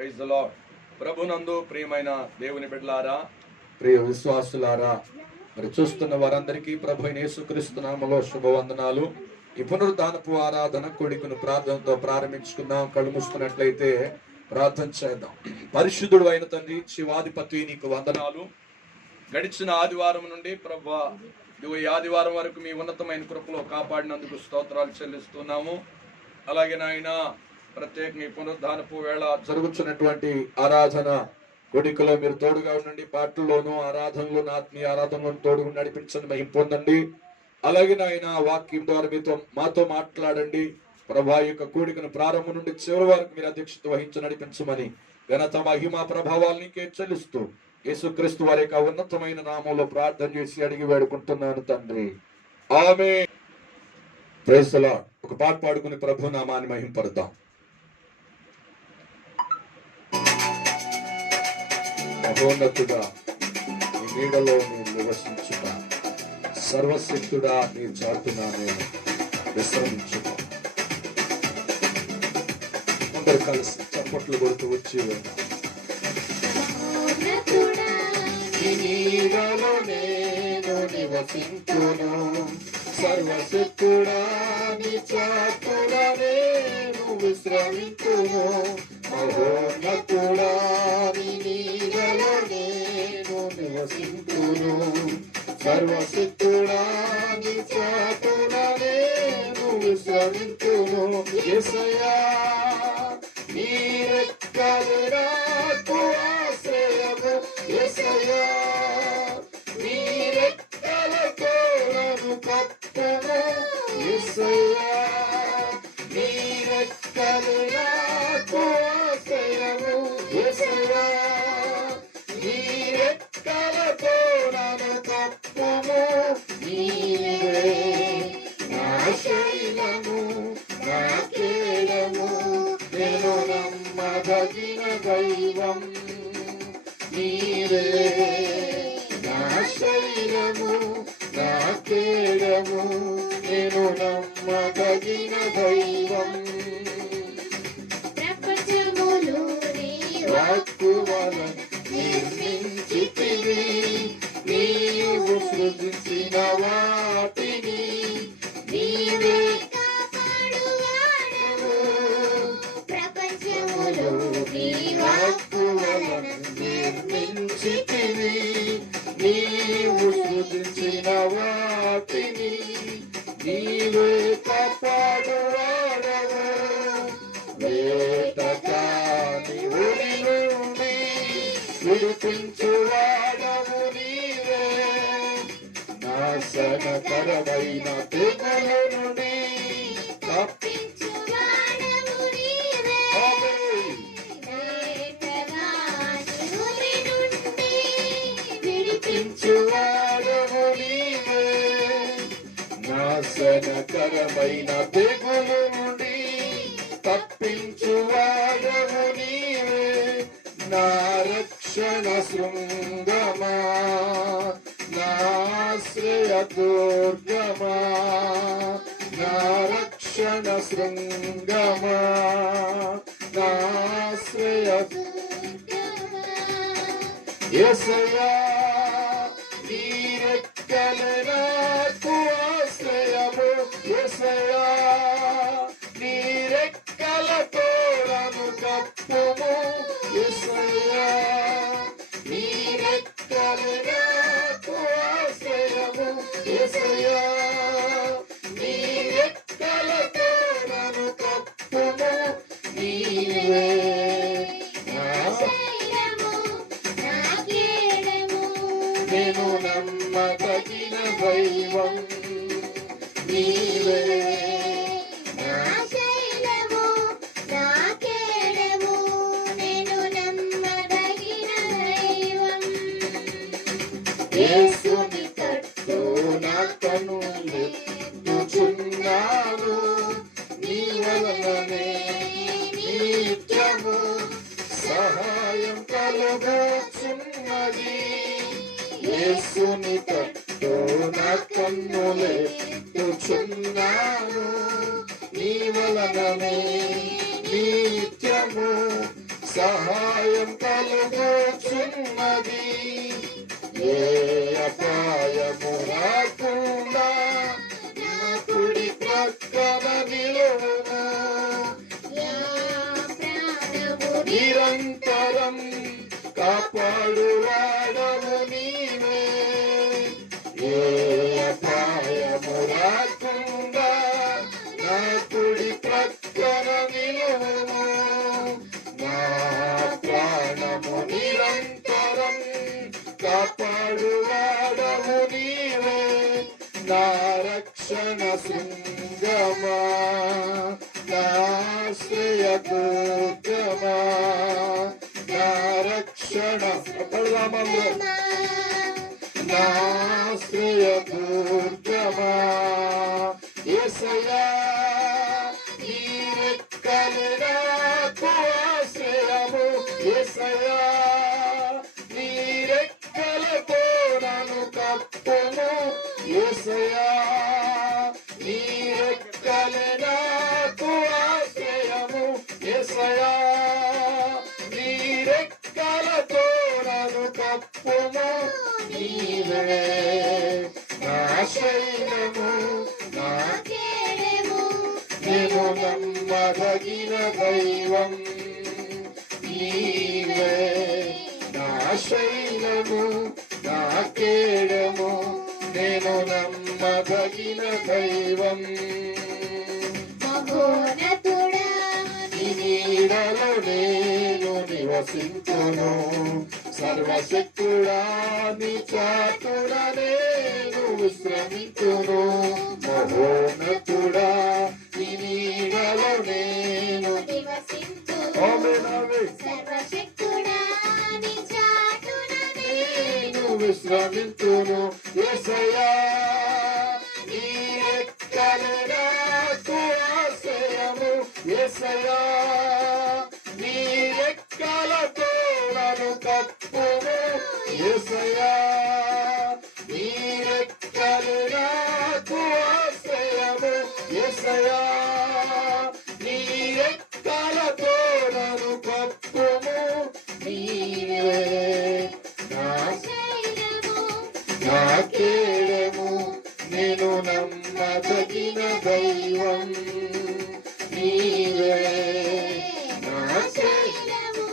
Praise the lord. ప్రభునందు ప్రియమైన దేవుని బిడ్డలారా, ప్రియ విశ్వాసులారా, మరి చూస్తున్న వారందరికీ ప్రభు అయిన యేసుక్రీస్తు నామములో శుభవందనాలు. ఈ పునరుద్ధానపు ఆరాధన కొడుకును ప్రార్థనతో ప్రారంభించుకుందాం. కళ్ళు మూసుకున్నట్లయితే ప్రార్థన చేద్దాం. పరిశుద్ధుడు అయిన తండ్రి, శివాధిపతి నీకు వందనాలు. గడిచిన ఆదివారం నుండి ప్రభువా ఈ ఆదివారం వరకు మీ ఉన్నతమైన కృపలో కాపాడినందుకు స్తోత్రాలు చెల్లిస్తున్నాము. అలాగే నాయన, ప్రత్యేకంగా ఈ పునరుద్ధానపు వేళ జరుగుతున్నటువంటి ఆరాధన కొడుకులో మీరు తోడుగా ఉండండి. పాటల్లోనూ ఆరాధనలోను ఆత్మీయ ఆరాధనలోను తోడుగా నడిపించండి, మహిమ పొందండి. అలాగే నాయన, వాక్యం ద్వారా మాతో మాట్లాడండి. ప్రభా యొక్క కూడికను ప్రారంభం నుండి చివరి వరకు మీరు అధ్యక్షత వహించి నడిపించమని ఘనత మహిమ ప్రభావాలనికే చెల్లిస్తూ యేసుక్రీస్తు వారి యొక్క ఉన్నతమైన నామంలో ప్రార్థన చేసి అడిగి వేడుకుంటున్నాను తండ్రి, ఆమేన్. Praise the lord. ఒక పాట పాడుకుని ప్రభు నామాన్ని మహింపరుద్దాం. మహోన్నతుడా నీ నీడలో నేను నివసించుట, సర్వశక్తుడా నీ చాటున నేను విశ్రమించుట. అందరు కలిసి చప్పట్లు కొడుతూ వచ్చి వెళ్దాం. నీడలో నేను నివసించును, సర్వశక్తుడా నీ చాటున నేను విశ్రమించును. మహోన్నతుడా నీ నీడలో నేను నివసించును, సర్వశక్తుడా నీ చాటున నేను విశ్రమించును. యేసయ్యా నీ రెక్కలు నాకు ఆశ్రయము, యేసయ్యా నీ రెక్కలతో నన్ను కప్పుము, యేసయ్యా నీ రెక్కలు నాకు ఆశ్రయము, యేసయ్యా నీ రెక్కలతో నన్ను కప్పుము. నీవే నా శైలము, నా కేడము, నేను నమ్మదగిన దైవం. నీవే నా శైలము, నా కేడము, నేను నమ్మదగిన దైవం. ప్రపంచములో నీ వాక్కు వలన నిర్మించితివి, నీవు సృజించిన వాటిని నీవే కాపాడువాడవు. ప్రపంచములో నీ వాక్కు వలన నిర్మించితివి, నీవు సృజించిన వాటిని నీవే కాపాడువాడవు. వేటకాని ఉరి నుండి విడిపించువాడవు నీవే, నాశనకరమైన తెగులు నుండి తప్పించువాడవు నీవే. విడిపించువాడవు నీవే, నాశనకరమైన తెగులు నుండి తప్పించువాడవు నీవే. నా రక్షణ శృంగమా, నా ఆశ్రయ దుర్గమా, నా రక్షణ శృంగమా, నా ఆశ్రయ యేసయ్యా నీ రెక్కలు నాకు ఆశ్రయము, యేసయ్యా నీ రెక్కలతో నన్ను కప్పుము, యేసయ్యా నీ రెక్కలు నాకు ఆశ్రయము, యేసయ్యా నీ రెక్కలతో నన్ను కప్పుము. నీవే నా శైలము, నా కేడము, నేను నమ్మదగిన దైవం. నీవే నా శైలము, నా కేడము, నేను నమ్మదగిన దైవం. యేసుని తట్టు నా కన్నులెత్తుచున్నాను, నీ వలననే నిత్యము సహాయం కలుగుచున్నది. యేసుని తట్టు నా సహాయం కలుగుచున్నది. ఏ అపాయము రాకుండా నా కుడి ప్రక్కన నిలువును. నిరంతరం కాపాడువాడవు నీవే. ఏ అపాయము రాకుండా నా కుడి ప్రక్కన నిలువును. నా ప్రాణము నిరంతరం కాపాడువాడవు నీవే. నా రక్షణ శృంగమా, నా ఆశ్రయదుర్గమా, నా రక్షణ నా ఆశ్రయదుర్గమా. యేసయ్యా నీ రెక్కలు నాకు ఆశ్రయము. యేసయ్యా నీ రెక్కలతో నన్ను కప్పుము. యేసయ్యా నీ రెక్కలు నాకు ఆశ్రయము. యేసయ్యా నీ రెక్కలతో నన్ను కప్పుము. నీవే నా శైలము, నా కేడము, నేను నమ్మదగిన దైవం. నీవే నా శైలము, నా కేడము, నేను నమ్మదగిన దైవం. మహోన్నతుడా నీ నీడలో నేను నివసించును. సర్వశక్తుడా నీ చాటున నేను విశ్రమించును. మహోన్నతుడా నీ నీడలో నేను నివసించును. సర్వశక్తుడా నీ చాటున నేను విశ్రమించును. యేసయ్యా నీ రెక్కలు నాకు ఆశ్రయము. యేసయ్యా నీ రెక్కలతో నన్ను కప్పుము. యేసయ్యా నీ రెక్కలు నాకు ఆశ్రయము. యేసయ్యా నీ రెక్కలతో నన్ను కప్పుము. నీవే నా శైలము, నా కేడము, నేను నమ్మదగిన దైవం. నీవే నా శైలము,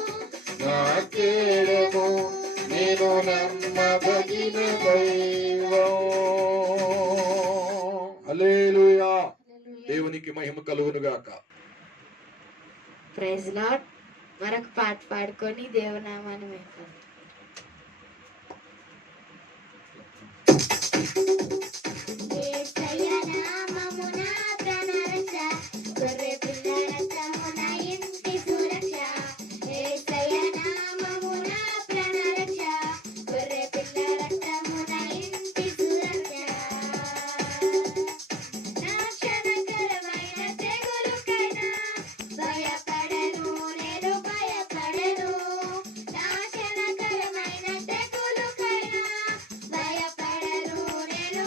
నా కేడము, నేను నమ్మదగిన దైవం. హల్లెలూయా. దేవునికి మహిమ కలుగును గాక. Praise lord. మరొక పాట పాడుకొని దేవునామాన్ని మెచ్చుకుందాం. భయపడను నేను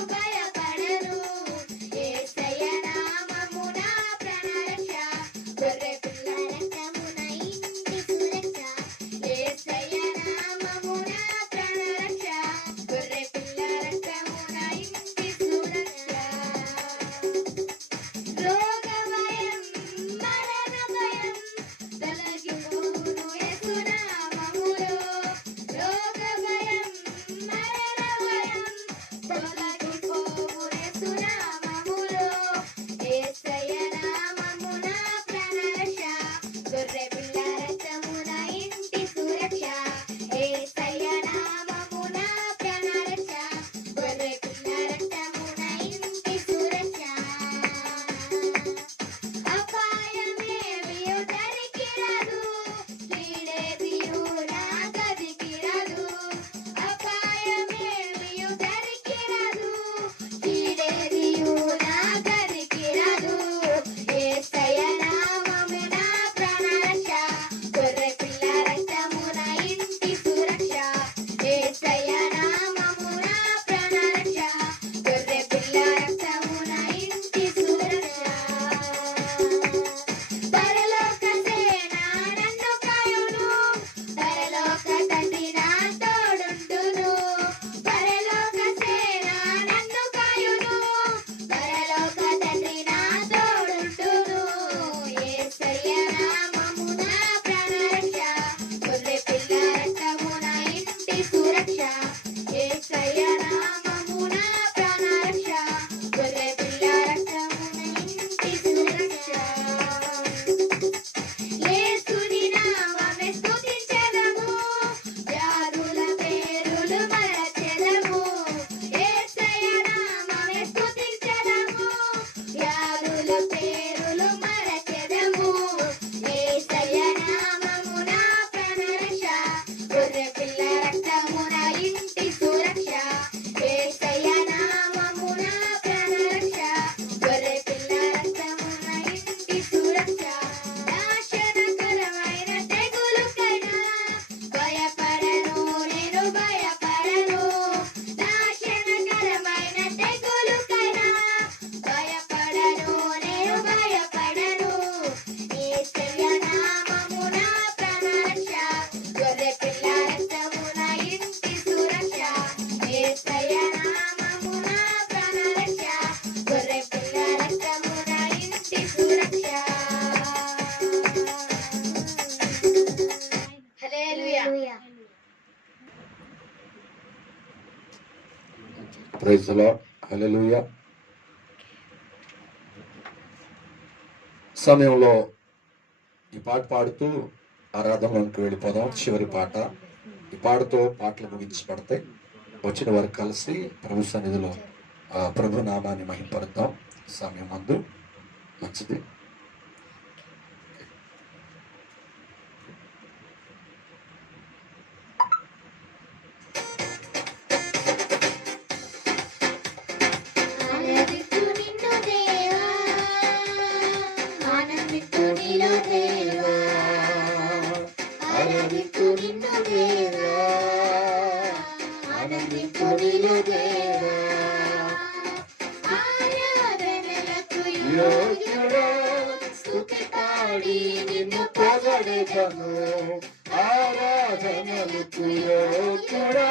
ప్రైజ్ ది లార్డ్. హల్లెలూయా. సమయంలో ఈ పాట పాడుతూ ఆరాధనలోకి వెళ్ళిపోదాం. చివరి పాట. ఈ పాటతో పాటలు ముగించబడతాయి. వచ్చిన వారు కలిసి ప్రభు సన్నిధిలో ప్రభు నామాన్ని మహింపరుద్దాం. సమయం ముందు మంచిది. ఆరాధనలకు యోగ్యుడా,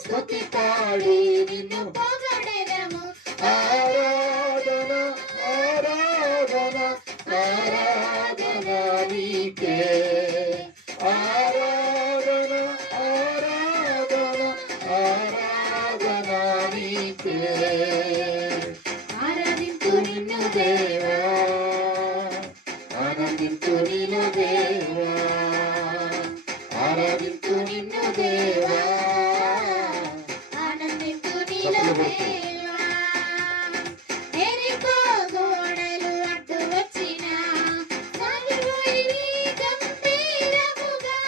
స్తుతి పాడి నిన్ను పొగడెదము. ఆరాధన ఆరాధన ఆరాధన నీకే. ఆరాధన ఆరాధన ఆరాధన నీకే. ఆరాధింతు నిన్ను దేవా, ఆనందింతు నిన్ను దేవా, ఆరాధింతు నిన్ను దేవా, ఆనందింతు నిన్ను దేవా. ఎరికో గోడలు అడ్డు వచ్చిన సాగిపోయి గంభీరముగా.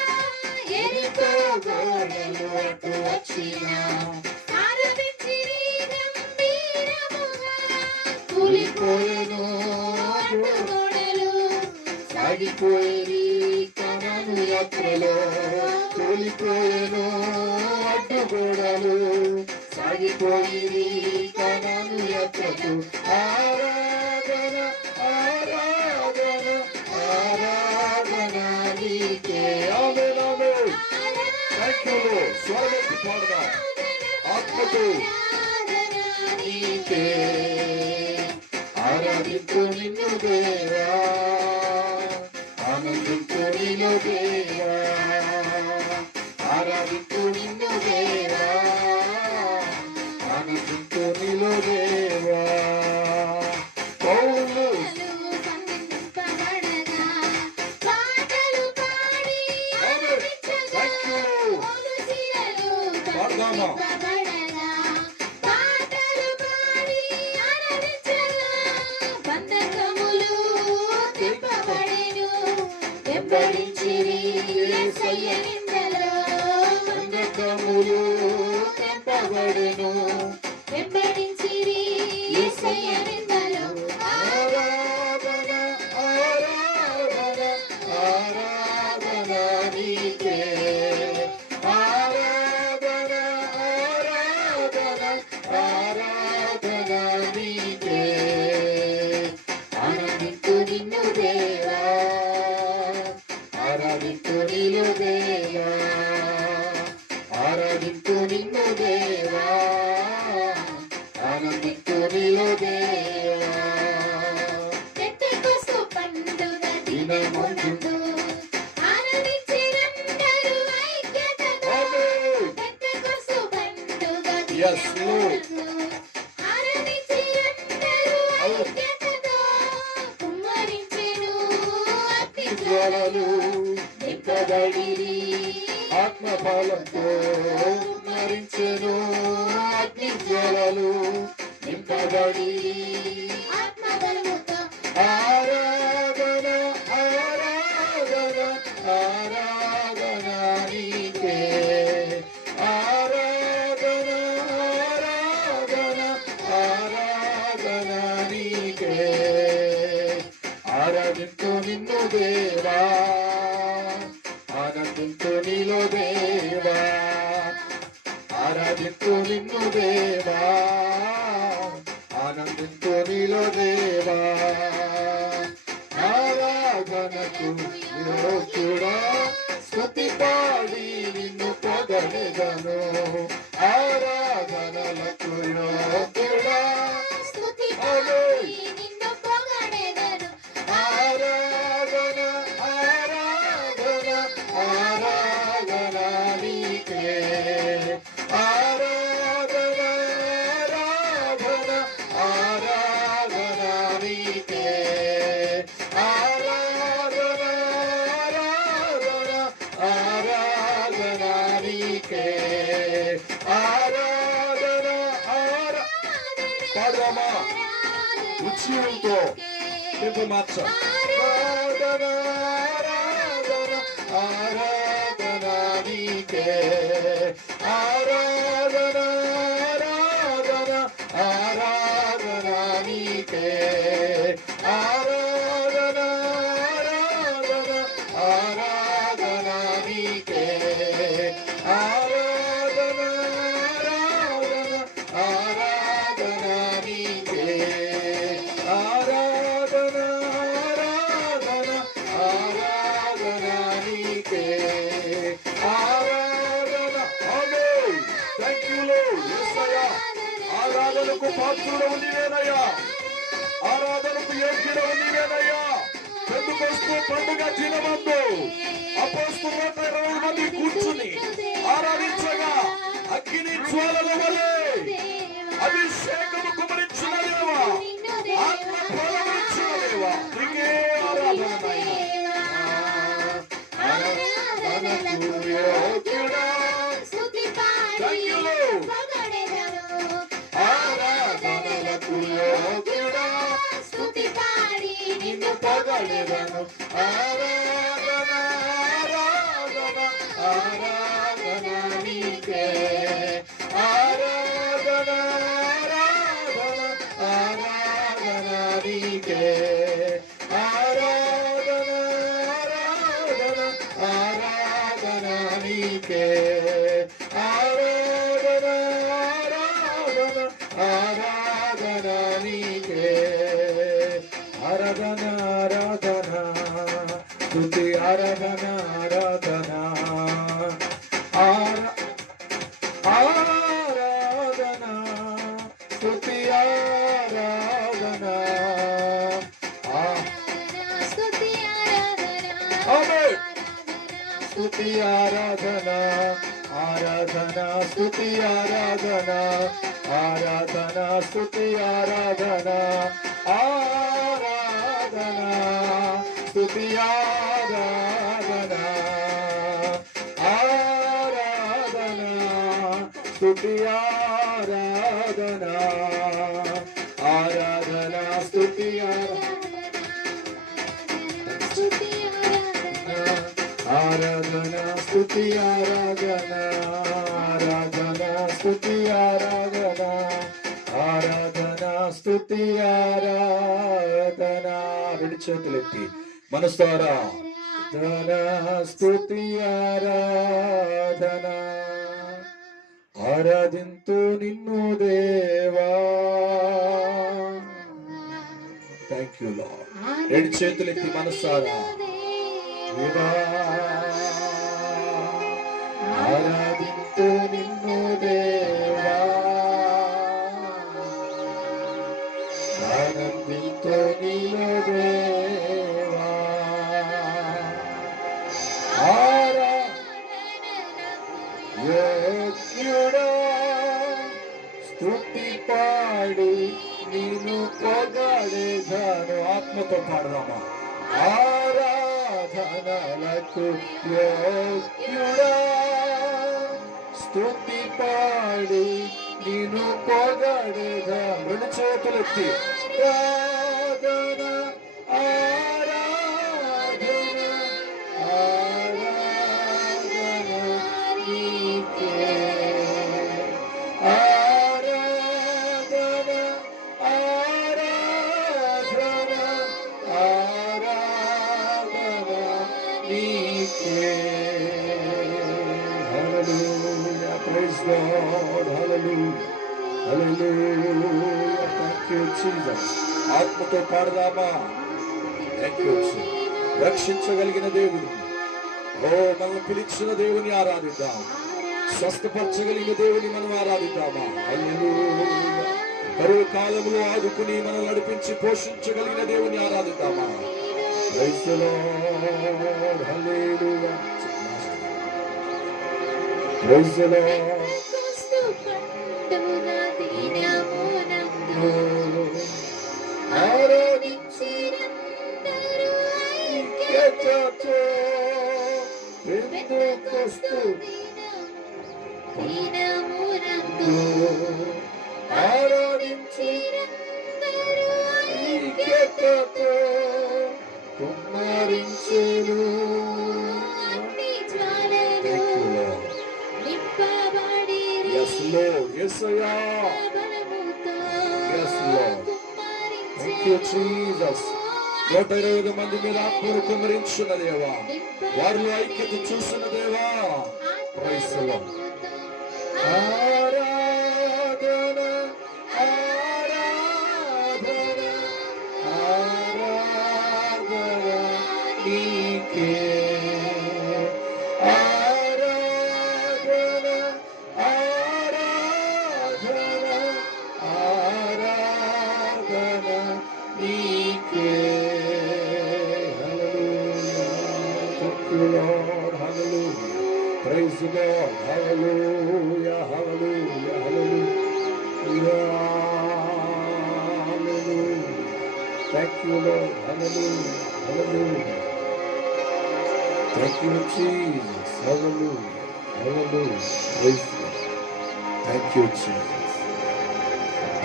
ఎరికో గోడలు అడ్డు వచ్చిన ఆరాధించిరి గంభీరముగా. కూలిపోయెను అడ్డు గోడలు, సాగిపోయి కనాను యాత్రలో. కూలిపోయెను అడ్డుగోడలు, సాగిపోయి కనాను యాత్రకు. ఆరాధన ఆరాధన ఆరాధన నీకే. ఆమేన్ ఆమేన్. Thank you Lord. స్వరమెత్తి పాడదాం ఆత్మతో. నీకే ఆరాధించు నిన్ను దేవా, ఆనందించు నిన్ను దేవా, ఆరాధించు నిన్ను దేవా, ఆనందించు నిన్ను దేవా. పౌలు వెంబడించిరి యేసయ్య నిందలో. బంధకములు తెంపబడెను, వెంబడించిరి యేసయ్య నిందలో. ఆరాధన ఆరాధన ఆరాధన నీకే. ఆరాధన ఆరాధన ఆరాధన నీకే. ఆనందించు నిన్ను దేవా, ఆరాధించు నిన్ను దేవా, ఆరాధించు నిన్ను దేవా, ఆనందించు నిన్ను దేవా. పెద్దకొస్తు పండుగ దినమునందు ఆరాధించిరందరూ ఐక్యతతో. పెద్దకొస్తు పండుగ దినమునందు ఆరాధించిరందరూ ఐక్యతతో. కుమ్మరించెను అగ్ని జ్వాలలు, నింపబడిరి ఆత్మఫలంతో. కుమ్మరించెను అగ్ని జ్వాలలు, నింపబడిరి ఆత్మబలముతో. ఆరాధన ఆరాధన ఆరాధన నీకే. ఆరాధన ఆరాధన ఆరాధన నీకే. ఆరాధించు నిన్ను దేవా, ఆనందించు నీలో దేవా, ఆరాధించు నిన్ను దేవా, ఆనందించు నీలో దేవా. ఆరాధనకు యోగ్యుడా, స్తుతి పాడి నిన్ను పొగడెదను. ఆరాధనలకు యోగ్యుడా, స్తుతి పాడి నిన్ను పొగడెదను. ఆరాధన ఆరాధన ఆరాధన నీకే ఆరాధన పాడదామా ఉత్సవంతో రేపు మార్చ ఆరాధన ఆరాధన నీకే ఆరాధన ఆరాధన నీకే ఆరాధన ఆరాధన నీకే ఆరాధన ఆరాధన నీకే ఆరాధన ఆరాధన నీకే ఆరాధన. ఆమేన్. Thank you Lord. యేసయ్యా ఆరాధనకు పాత్రుడవు నీవేనయ్యా, ఆరాధనకు యోగ్యుడవు నీవేనయ్యా. పెందుకొస్తూ పండుగ దినమందు అపోస్తలుల 120 మంది కూర్చుని ఆరాధించగా అగ్ని జ్వాలల వలె అభిషేకము కుమరించిన దేవా, ఆత్మ ఫలమిచ్చిన దేవా, నీకే ఆరాధనయ్యా. ఆరాధనకు యోగ్యుడా. Thank you Lord. ఆరాధనలకు యోగ్యుడా, స్తుతి పాడి నిన్ను పొగడెదను. ఆరాధన ఆరాధన నీకే ఆరాధన ఆరాధన నీకే ఆరాధన ఆరాధన నీకే ఆరాధన ఆరాధన నీకే ఆరాధన స్తుతి ఆరాధన ఆరాధన స్తుతి ఆరాధన ఆమేన్. స్తుతి ఆరాధన ఆరాధన స్తుతి ఆరాధన ఆరాధన స్తుతి ఆరాధన ఆరాధన స్తుతి ఆరాధన ఆరాధన స్తుతి ఆరాధన ఆరాధన స్తుతి ఆరాధన స్తుతి ఆరాధన ఆరాధన స్తుతి ఆరాధన ఆరాధన స్తుతి ఆరాధన. రెండు చేతులెత్తి మనసారా స్తుతి ఆరాధన ఆరాధింతు నిన్ను దేవా. Thank you lord. రెండు చేతులెత్తి మనసారా ఆరాధింతు నిన్ను దేవా, ఆనందింతు నిన్ను దేవా. యోగ్యుడా, స్తుతి పాడి నిన్ను పొగడెదను. ఆత్మతో పాడదామా. ఆరాధనలకు యోగ్యుడా, స్తుతి పాడి నిన్ను పొగడెదా. రెండు చేతులెత్తి ఆరాధన ఆరాధన ఆరాధన నీకే ఆరాధన ఆరాధన ఆరాధన నీకే. Hallelujah, praise God, hallelujah, hallelujah. Thank you Jesus. ఆత్మతో పాడదామా. Thank you Jesus. రక్షించగలిగిన దేవుడు, ఓ మనల్ని పిలిచిన దేవుని ఆరాధిద్దాం. స్వస్థపరచగలిగిన దేవుని మనం ఆరాధిద్దామా. హల్లెలూయా. కరువు కాలంలో ఆదుకుని మనం నడిపించి పోషించగలిగిన దేవుని ఆరాధిద్దామా. Praise the Lord. హల్లెలూయా. Praise the Lord. దినమునందు ఆరాధించిరందరూ ఐక్యతతో కుమ్మరించెను అగ్ని జ్వాలలు నింపబడిరి. Yes, Lord. Yes, Lord. బలముతో Yes, Lord. Thank you, Jesus. 120 మంది మీద ఆత్మను కుమ్మరించిన దేవా, వారిలో ఐక్యత చూసిన దేవా. Praise the Lord. ఆరాధన ఆరాధన ఆరాధన నీకే, ఆరాధన ఆరాధన ఆరాధన నీకే. Hallelujah. Thank you, Lord. Hallelujah. Praise the Lord. Hallelujah. Hallelujah. Hallelujah. Hallelujah. Thank you, Lord. Hallelujah. Hallelujah. Thank you, Jesus. Hallelujah. Hallelujah. Praise God. Thank you, Jesus.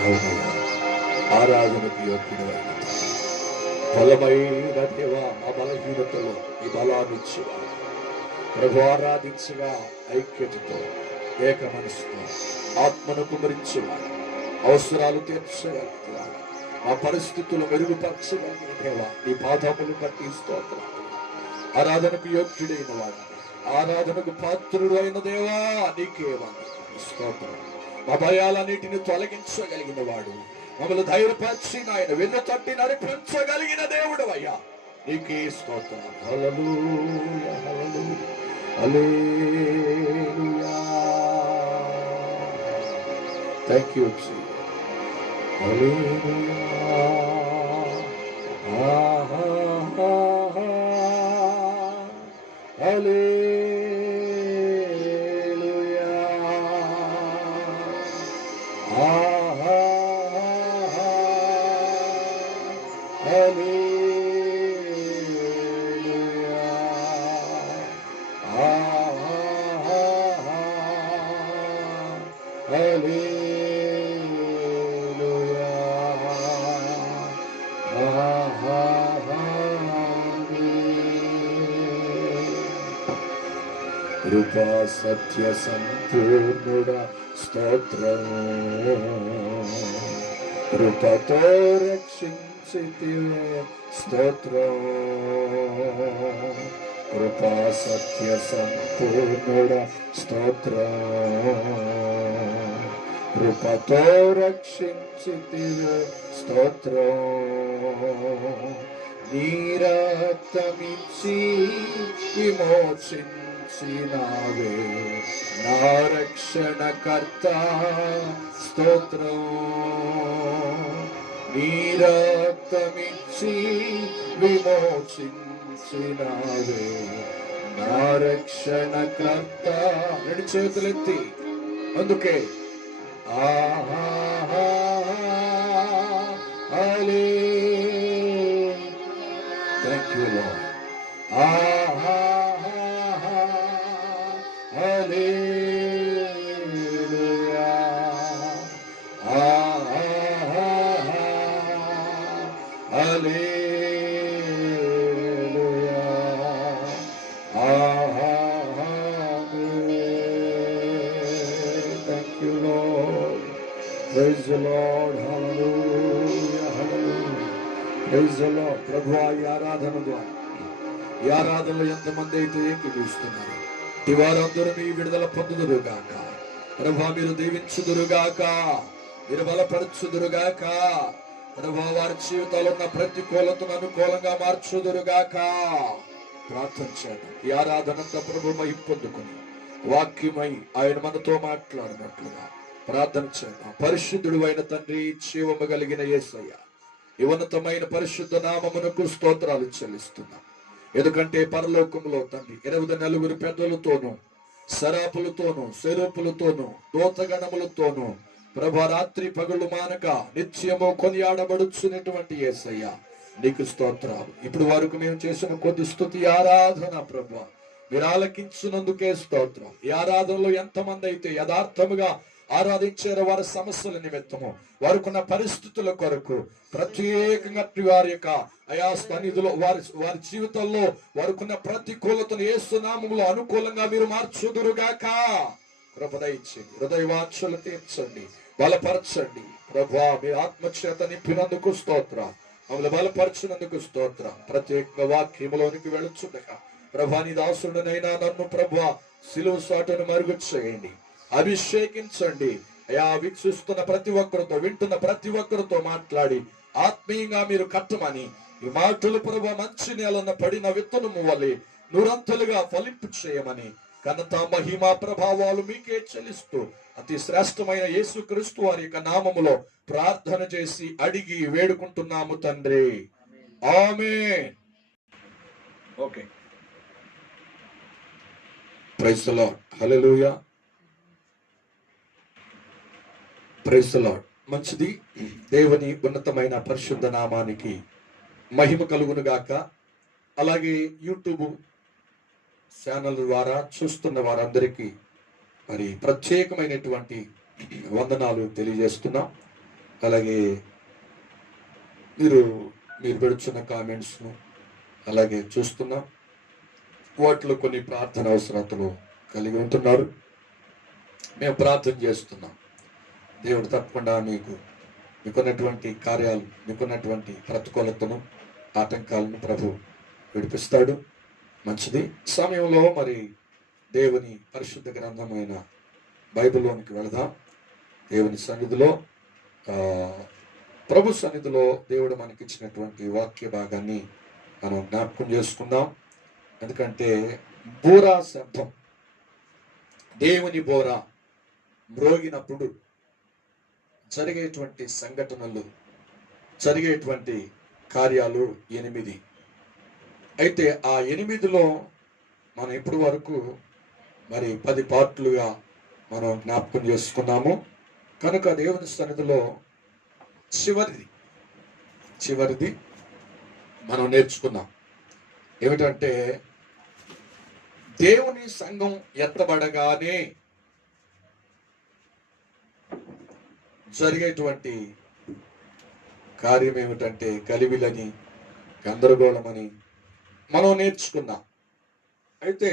Hallelujah. ఆరాధనకు యోగ్యుడైన బలమైన దేవా, మా బలహీనతలో ఈ బలాన్నిచ్చేవా ప్రభు, ఆరాధించగా ఐక్యతతో ఏక మనసుతో ఆత్మను కుమరించేవాడు, అవసరాలు తీర్చగలిగేవాడు, మా పరిస్థితులు మెరుగుపరచగలిగిన దేవా నీ పాదములు బట్టి స్తోత్రం. ఆరాధనకు యోగ్యుడైన వాడు, ఆరాధనకు పాత్రుడు అయిన దేవా నీకే వందనాలు స్తోత్రం. మా భయాలన్నిటిని తొలగించగలిగిన వాడు, మమ్మల్ని ధైర్యపరిచి ఆయన వెన్ను తట్టి నడిపించగలిగిన దేవుడు అయ్యా నీకే స్తోత్రం. హల్లెలూయా హల్లెలూయా హల్లెలూయా. Thank you Jesus. హల్లెలూయా. హల్లెలూయా. కృపా సత్య సంపూర్ణుడ స్తోత్రం, కృపతో రక్షించితివే స్తోత్రం, కృపా సత్య సంపూర్ణుడ స్తోత్రం, కృపతో రక్షించితివే స్తోత్రం, నీ రక్తమిచ్చి విమోచించినావే నా రక్షణకర్త స్తోత్రం, నీ రక్తమిచ్చి విమోచించినావే నా రక్షణకర్త. రెండు చేతులెత్తి అందుకే Thank you, Lord. Praise the Lord. Hallelujah. Hallelujah. Praise the Lord. ప్రభువా ఈ ఆరాధన ద్వారా, ఈ ఆరాధనలో ఎంతమంది అయితే ఏకీభవిస్తున్నారు ఈ వారందరూ మీ విడుదల పొందుదురుగాక. ప్రభువా మీరు దీవించుదురుగాక, మీరు బలపరచుదురుగాక. ప్రభువా వారి జీవితాల్లో ఉన్న ప్రతికూలతను అనుకూలంగా మార్చుదురుగాక. ప్రార్థన చేద్దాం. ఈ ఆరాధనంతా ప్రభు మహిమ పొందుకొని వాక్యమై ఆయన మనతో మాట్లాడినట్లుగా ప్రార్థన చేద్దాం. పరిశుద్ధుడు అయిన తండ్రి, జీవము కలిగిన యేసయ్య, ఈ ఉన్నతమైన పరిశుద్ధ నామమునకు స్తోత్రాలు చెల్లిస్తున్నాం. ఎందుకంటే పరలోకంలో తండ్రి 24 పెద్దలతోనూ, సరాపులతోనూ, సెరూపులతోనూ, దూతగణములతోనూ ప్రభు రాత్రి పగలు మానక నిత్యము కొనియాడబడుచున్నటువంటి యేసయ్య నీకు స్తోత్రాలు. ఇప్పుడు వరకు మేము చేసిన కొద్ది స్తుతి ఆరాధన ప్రభు మీరు ఆలకించినందుకే స్తోత్రం. ఈ ఆరాధనలో ఎంతమంది అయితే యథార్థముగా ఆరాధించారో వారి సమస్యల నిమిత్తము, వారికున్న పరిస్థితుల కొరకు ప్రత్యేకంగా వారి యొక్క అయా సన్నిధిలో వారి జీవితంలో వారికున్న ప్రతికూలతను యేసు నామములో అనుకూలంగా మీరు మార్చుదురుగాక. కృప దయచేయండి, హృదయవాంఛలు తీర్చండి, బలపరచండి ప్రభువా. మీ ఆత్మచేత నింపినందుకు స్తోత్రం, మమ్మల్ని బలపరిచినందుకు స్తోత్రం. ప్రత్యేకంగా వాక్యములోనికి వెళ్ళుచుండగా ప్రభా, నీ దాసుడునైనా నన్ను ప్రభువా సిలువ సాటును మరుగు చేయండి, అభిషేకించండి అయా. వీక్షిస్తున్న ప్రతి ఒక్కరితో, వింటున్న ప్రతి ఒక్కరితో మాట్లాడి ఆత్మీయంగా మీరు కట్టమని ఈ మాటలు ప్రభువా మంచి నేలన్న పడిన విత్తనము వలె నూరంతలుగా ఫలింపు చేయమని ఘనత మహిమా ప్రభావాలు మీకే చెల్లిస్తూ అతి శ్రేష్టమైన యేసుక్రీస్తు వారి యొక్క నామములో ప్రార్థన చేసి అడిగి వేడుకుంటున్నాము తండ్రి, ఆమేన్. ఓకే, ప్రైజ్ ది లార్డ్, హల్లెలూయా, ప్రైజ్ ది లార్డ్. మంచిది. దేవుని ఉన్నతమైన పరిశుద్ధ నామానికి మహిమ కలుగును గాక. అలాగే యూట్యూబ్ ఛానల్ ద్వారా చూస్తున్న వారందరికీ మరి ప్రత్యేకమైనటువంటి వందనాలు తెలియజేస్తున్నాం. అలాగే మీరు పెడుతున్న కామెంట్స్ను అలాగే చూస్తున్నాం. వాటిలో కొన్ని ప్రార్థన అవసరతలు కలిగి ఉంటున్నారు. మేము ప్రార్థన చేస్తున్నాం. దేవుడు తప్పకుండా మీకున్నటువంటి కార్యాలు, మీకున్నటువంటి ప్రతికూలతను, ఆటంకాలను ప్రభు విడిపిస్తాడు. మంచిది. సమయంలో మరి దేవుని పరిశుద్ధ గ్రంథమైన బైబిల్లోనికి వెళదాం. దేవుని సన్నిధిలో, ప్రభు సన్నిధిలో దేవుడు మనకిచ్చినటువంటి వాక్య భాగాన్ని మనం జ్ఞాపకం చేసుకుందాం. ఎందుకంటే బూరా శబ్దం, దేవుని బోరా మ్రోగినప్పుడు జరిగేటువంటి సంఘటనలు, జరిగేటువంటి కార్యాలు 8. అయితే ఆ 8లో మనం ఇప్పటి వరకు మరి 10 పార్ట్లుగా మనం జ్ఞాపకం చేసుకున్నాము. కనుక దేవుని సన్నిధిలో చివరిది మనం నేర్చుకున్నాం. ఏమిటంటే దేవుని సంఘం ఎత్తబడగానే జరిగేటువంటి కార్యం ఏమిటంటే గలిబిలని, గందరగోళమని మనం నేర్చుకున్నాం. అయితే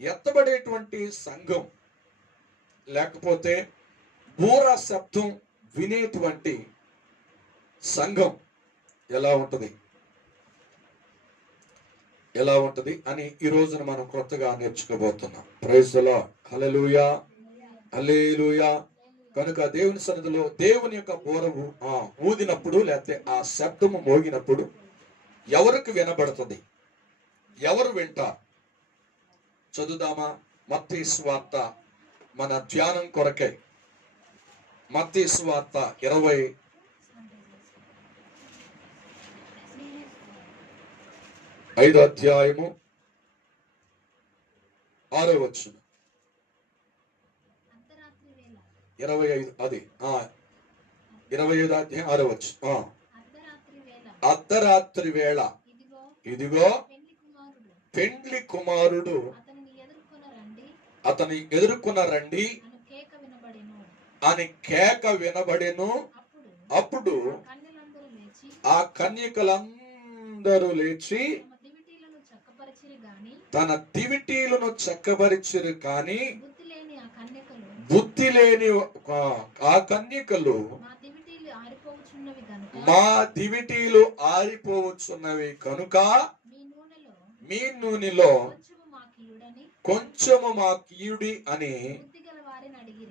ఎత్తబడేటువంటి సంఘం లేకపోతే బూరా శబ్దం వినేటువంటి సంఘం ఎలా ఉంటది అని ఈ రోజున మనం కొత్తగా నేర్చుకోబోతున్నాం. ప్రైజ్ ది లార్డ్, హల్లెలూయా, హల్లెలూయా. కనుక దేవుని సన్నిధిలో దేవుని యొక్క బోరవు ఊదినప్పుడు, లేకపోతే ఆ శబ్దము మోగినప్పుడు ఎవరికి వినబడుతుంది, ఎవరు వింటారు? చదువుదామా? మత్తయి సువార్త మన ధ్యానం కొరకై. మత్తయి సువార్త 25వ అధ్యాయము 6వ వచనం. 25 అది 25వ అధ్యాయం 6వ వచనం. అర్ధరాత్రి వేళ ఇదిగో పెండ్లి కుమారుడు అతని ఎదుర్కొన రండి అని కేక వినబడెను. అప్పుడు ఆ కన్యకలందరూ లేచి తన దివిటీలను చక్కబరిచిరు, కానీ బుద్ధి లేని ఆ కన్యకలు మా దివిటీలు ఆరిపోవచ్చున్నవి కనుక మీ నూనెలో కొంచెము మా కీయుడి అని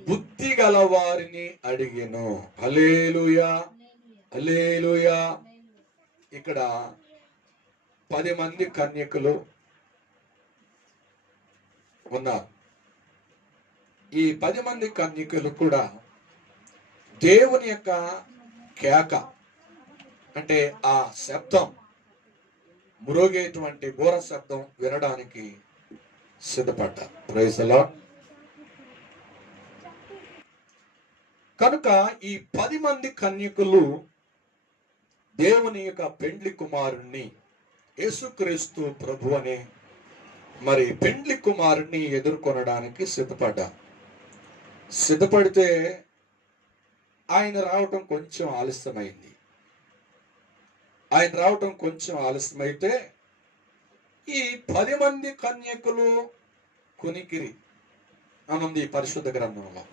బుద్ధి గల వారిని అడిగెను. హల్లెలూయా, హల్లెలూయా. ఇక్కడ 10 మంది కన్యకులు ఉన్నారు. ఈ 10 మంది కన్యకులు కూడా దేవుని యొక్క కేక అంటే ఆ శబ్దం, మ్రోగేటువంటి బూర శబ్దం వినడానికి సిద్ధపడ్డారు. Praise the lord. కనుక ఈ 10 మంది కన్యకులు దేవుని యొక్క పెండ్లి కుమారుణ్ణి యేసుక్రీస్తు ప్రభు అనే మరి పెండ్లి కుమారుని ఎదుర్కొనడానికి సిద్ధపడితే ఆయన రావటం కొంచెం ఆలస్యమైంది. ఆలస్యమైతే ఈ 10 మంది కన్యకులు కునికిరి అనుంది ఈ పరిశుద్ధ గ్రంథంలో.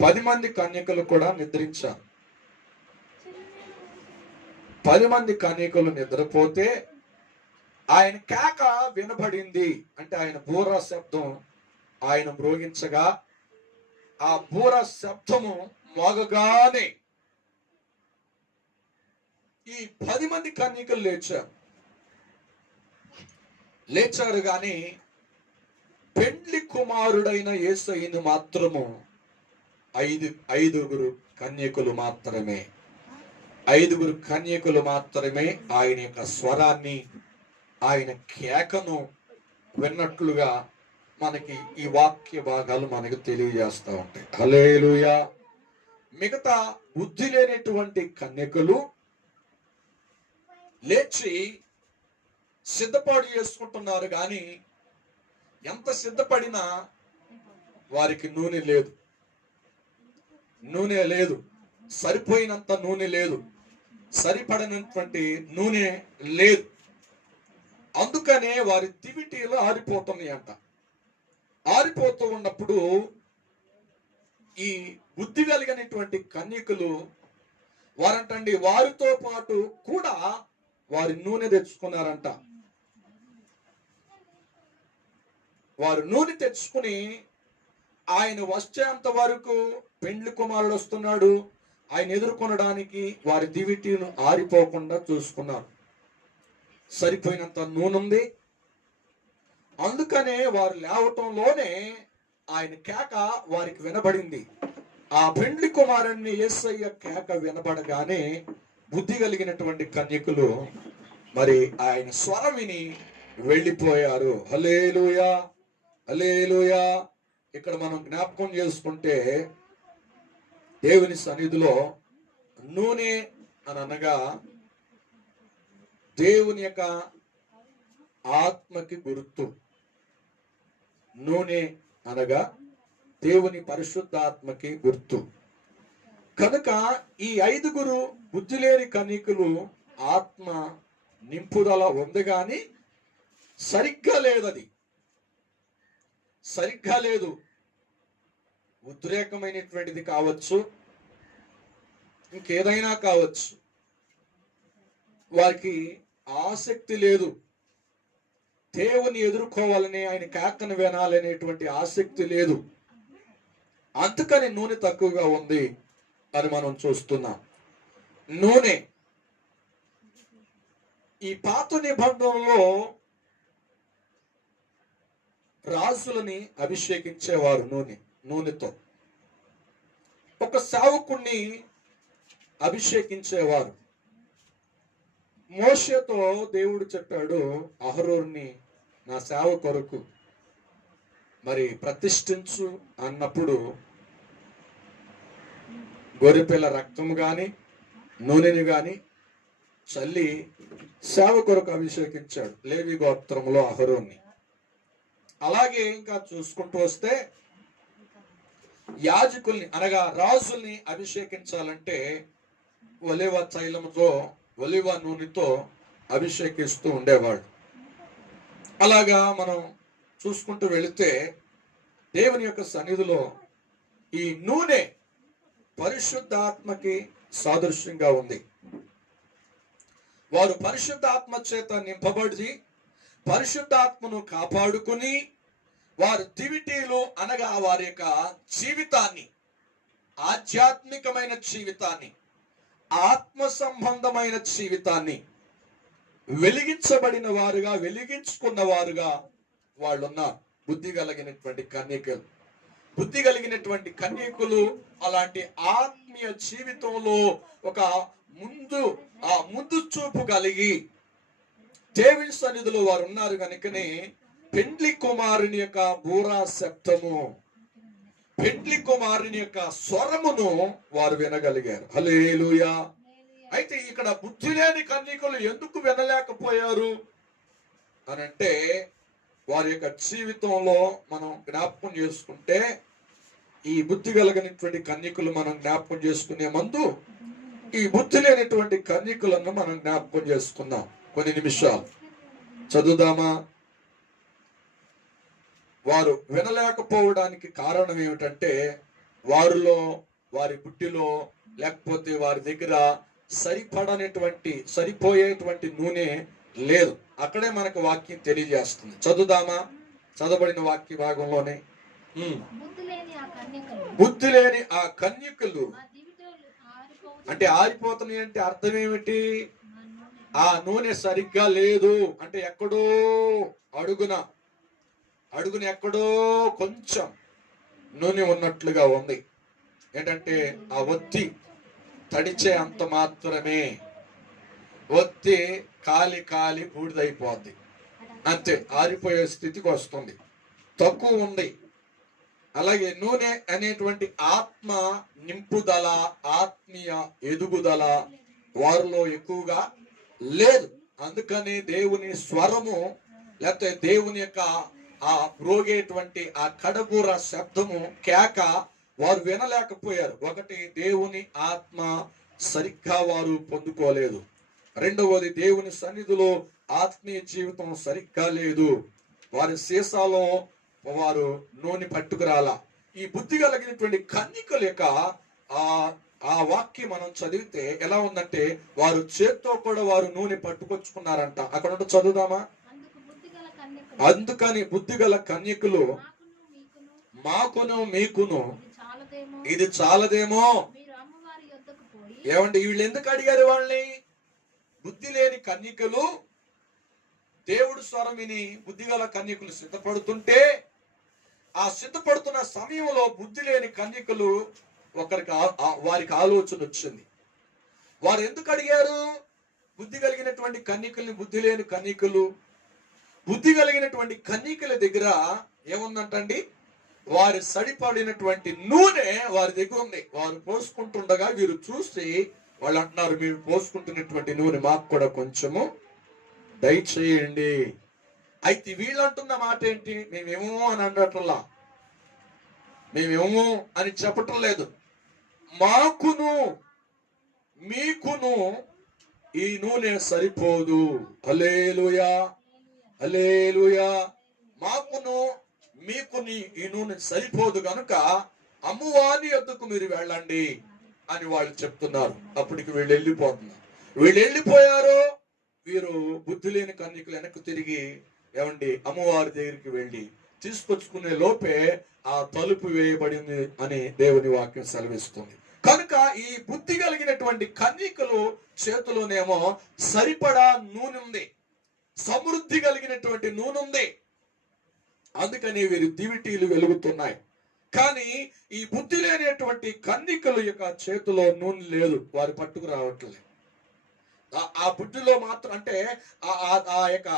10 మంది కన్యకులు కూడా నిద్రించారు. 10 మంది కన్యకులు నిద్రపోతే ఆయన కేక వినబడింది. అంటే ఆయన బూర శబ్దం ఆయన మ్రోగించగా ఆ బూర శబ్దము మోగగానే ఈ 10 మంది కన్యకులు లేచారు కానీ పెండ్లి కుమారుడైన యేసయ్యను మాత్రము ఐదుగురు కన్యకులు మాత్రమే ఆయన యొక్క స్వరాన్ని, ఆయన కేకను విన్నట్లుగా మనకి ఈ వాక్య భాగాలు మనకు తెలియజేస్తూ ఉంటాయి. హల్లెలూయా. మిగతా బుద్ధి లేనటువంటి కన్యకులు లేచి సిద్ధపాటు చేసుకుంటున్నారు కానీ ఎంత సిద్ధపడినా వారికి నూనె లేదు, సరిపోయినంత నూనె లేదు, సరిపడినటువంటి నూనె లేదు. అందుకనే వారి దివిటీలు ఆరిపోతున్నాయి అంట. ఆరిపోతూ ఉన్నప్పుడు ఈ బుద్ధి కలిగినటువంటి కన్యకులు వారంటండి వారితో పాటు కూడా వారి నూనె తెచ్చుకున్నారంట. వారు నూనె తెచ్చుకుని ఆయన వచ్చేంత వరకు పెండ్లి కుమారుడు వస్తున్నాడు, ఆయన ఎదుర్కొనడానికి వారి దివిటీను ఆరిపోకుండా చూసుకున్నారు. సరిపోయినంత నూనె ఉంది. అందుకనే వారు లేవటంలోనే ఆయన కేక వారికి వినబడింది. ఆ పెండ్లి కుమారుణ్ణి యేసయ్య కేక వినబడగానే బుద్ధి కలిగినటువంటి కన్యకులు మరి ఆయన స్వరం విని వెళ్ళిపోయారు. హల్లెలూయా, హల్లెలూయా. ఇక్కడ మనం జ్ఞాపకం చేసుకుంటే దేవుని సన్నిధిలో నూనె అని అనగా దేవుని యొక్క ఆత్మకి గుర్తు. నూనె అనగా దేవుని పరిశుద్ధాత్మకి గుర్తు. కనుక ఈ 5 బుద్ధి లేని కన్యకులు ఆత్మ నింపుదల ఉంది కానీ సరిగ్గా లేదు. ఉద్రేకమైనటువంటిది కావచ్చు, ఇంకేదైనా కావచ్చు. వారికి ఆసక్తి లేదు. దేవుని ఎదుర్కోవాలని, ఆయన కేకను వినాలనేటువంటి ఆసక్తి లేదు. అందుకని నూనె తక్కువగా ఉంది అని మనం చూస్తున్నాం. నూనె ఈ పాత నిబంధనలో రాజులని అభిషేకించేవారు నూనెతో. ఒక సేవకుణ్ణి అభిషేకించేవారు. మోషేతో దేవుడు చెప్పాడు, అహరోన్ని నా సేవ కొరకు మరి ప్రతిష్ఠించు అన్నప్పుడు గొర్రెపిల్ల రక్తము గాని నూనెని గాని చల్లి సేవ కొరకు అభిషేకించాడు లేవి గోత్రంలో అహరోన్ని. అలాగే ఇంకా చూసుకుంటూ వస్తే యాజకుల్ని అనగా రాజుల్ని అభిషేకించాలంటే ఒలివ తైలముతో, ఒలివ నూనెతో అభిషేకిస్తూ ఉండేవాడు. అలాగా మనం చూసుకుంటూ వెళితే దేవుని యొక్క సన్నిధిలో ఈ నూనె పరిశుద్ధాత్మకి సాదృశ్యంగా ఉంది. వారు పరిశుద్ధాత్మ చేత నింపబడి పరిశుద్ధాత్మను కాపాడుకుని వారు దివిటీలు అనగా వారి యొక్క జీవితాన్ని, ఆధ్యాత్మికమైన జీవితాన్ని, ఆత్మ సంబంధమైన జీవితాన్ని వెలిగించబడిన వారుగా, వెలిగించుకున్న వారుగా వాళ్ళు ఉన్నారు. బుద్ధి కలిగినటువంటి కన్యకులు అలాంటి ఆత్మీయ జీవితంలో ఒక ముందు చూపు కలిగి దేవుని సన్నిధిలో వారు ఉన్నారు. కనుకనే పెండ్లి కుమారుని యొక్క బూరా శబ్దము, పెండ్లి కుమారుని యొక్క స్వరమును వారు వినగలిగారు. హల్లెలూయా. అయితే ఇక్కడ బుద్ధి లేని కన్యకులు ఎందుకు వినలేకపోయారు అనంటే వారి యొక్క జీవితంలో మనం జ్ఞాపకం చేసుకుంటే, ఈ బుద్ధి కలిగినటువంటి కన్యకులు మనం జ్ఞాపకం చేసుకునే ముందు ఈ బుద్ధి లేనటువంటి కన్యకులను మనం జ్ఞాపకం చేసుకుందాం. కొన్ని నిమిషాలు చదువుదామా? వారు వినలేకపోవడానికి కారణం ఏమిటంటే, వారిలో, వారి బుద్ధిలో, లేకపోతే వారి దగ్గర సరిపోయేటువంటి నూనె లేదు. అక్కడే మనకు వాక్యం తెలియజేస్తుంది. చదువుదామా? చదవబడిన వాక్య భాగంలోనే బుద్ధి లేని ఆ కన్యకులు అంటే ఆరిపోతున్నాయి అంటే అర్థం ఏమిటి? ఆ నూనె సరిగ్గా లేదు అంటే ఎక్కడో అడుగున ఎక్కడో కొంచెం నూనె ఉన్నట్లుగా ఉంది. ఏంటంటే ఆ ఒత్తి తడిచే అంత మాత్రమే. ఒత్తి కాలి బూడిదైపోద్ది, అంతే, ఆరిపోయే స్థితికి వస్తుంది. తక్కువ ఉంది. అలాగే నూనె అనేటువంటి ఆత్మ నింపుదల, ఆత్మీయ ఎదుగుదల వారిలో ఎక్కువగా లేదు. అందుకని దేవుని స్వరము, లేకపోతే దేవుని యొక్క ఆ రోగేటువంటి ఆ కడబూర శబ్దము, కేక వారు వినలేకపోయారు. ఒకటి, దేవుని ఆత్మ సరిగ్గా వారు పొందుకోలేదు. రెండవది, దేవుని సన్నిధిలో ఆత్మీయ జీవితం సరిగ్గా లేదు. వారి సీసాలో వారు నూనె పట్టుకురాల. ఈ బుద్ధి కలిగినటువంటి కన్యకల యొక్క ఆ వాక్యం మనం చదివితే ఎలా ఉందంటే, వారు చేత్తో కూడా వారు నూనె పట్టుకొచ్చుకున్నారంట. అక్కడ చదువుదామా? అందుకని బుద్ధి గల కన్యకులు, మాకును మీకును ఇది చాలదేమో. ఏమండి, వీళ్ళు ఎందుకు అడిగారు వాళ్ళని? బుద్ధి లేని కన్యకులు దేవుడు స్వరం విని బుద్ధి గల కన్యకులు సిద్ధపడుతుంటే, ఆ సిద్ధపడుతున్న సమయంలో బుద్ధి లేని కన్యకులు వారికి ఆలోచన వచ్చింది. వారు ఎందుకు అడిగారు? బుద్ధి కలిగినటువంటి కన్యకుల్ని బుద్ధి లేని కన్యకులు, బుద్ధి కలిగినటువంటి కన్యకుల దగ్గర ఏముందంటండి? వారి సడిపడినటువంటి నూనె వారి దగ్గర ఉంది. వారు పోసుకుంటుండగా వీరు చూసి వాళ్ళు అంటున్నారు, మీరు పోసుకుంటున్నటువంటి నూనె మాకు కూడా కొంచెము దయచేయండి. అయితే వీళ్ళు అంటున్న మాట ఏంటి? మేమేమో అని అనట్లా, మేమేమో అని చెప్పటం లేదు. మాకును మీకును ఈ నూనె సరిపోదు. హల్లెలూయా, హల్లెలూయా. మాకును మీకుని ఈ నూనె సరిపోదు గనుక అమ్మువాని యొద్దకు మీరు వెళ్ళండి అని వాళ్ళు చెప్తున్నారు. అప్పటికి వీళ్ళు వెళ్ళిపోయారు. వీరు బుద్ధి లేని కన్యకులు వెనక్కి తిరిగి, ఏమండి, అమ్మవారి దగ్గరికి వెళ్ళి తీసుకొచ్చుకునే లోపే ఆ తలుపు వేయబడింది అని దేవుని వాక్యం సెలవిస్తుంది. కనుక ఈ బుద్ధి కలిగినటువంటి కన్యకులు చేతిలోనేమో సరిపడా నూనె ఉంది, సమృద్ధి కలిగినటువంటి నూనె ఉంది. అందుకని వీరి దివిటీలు వెలుగుతున్నాయి. కానీ ఈ బుద్ధి లేనటువంటి కన్యకుల యొక్క చేతిలో నూనె లేదు, వారు పట్టుకు రావట్లేదు. ఆ బుద్ధిలో మాత్రం, అంటే ఆ యొక్క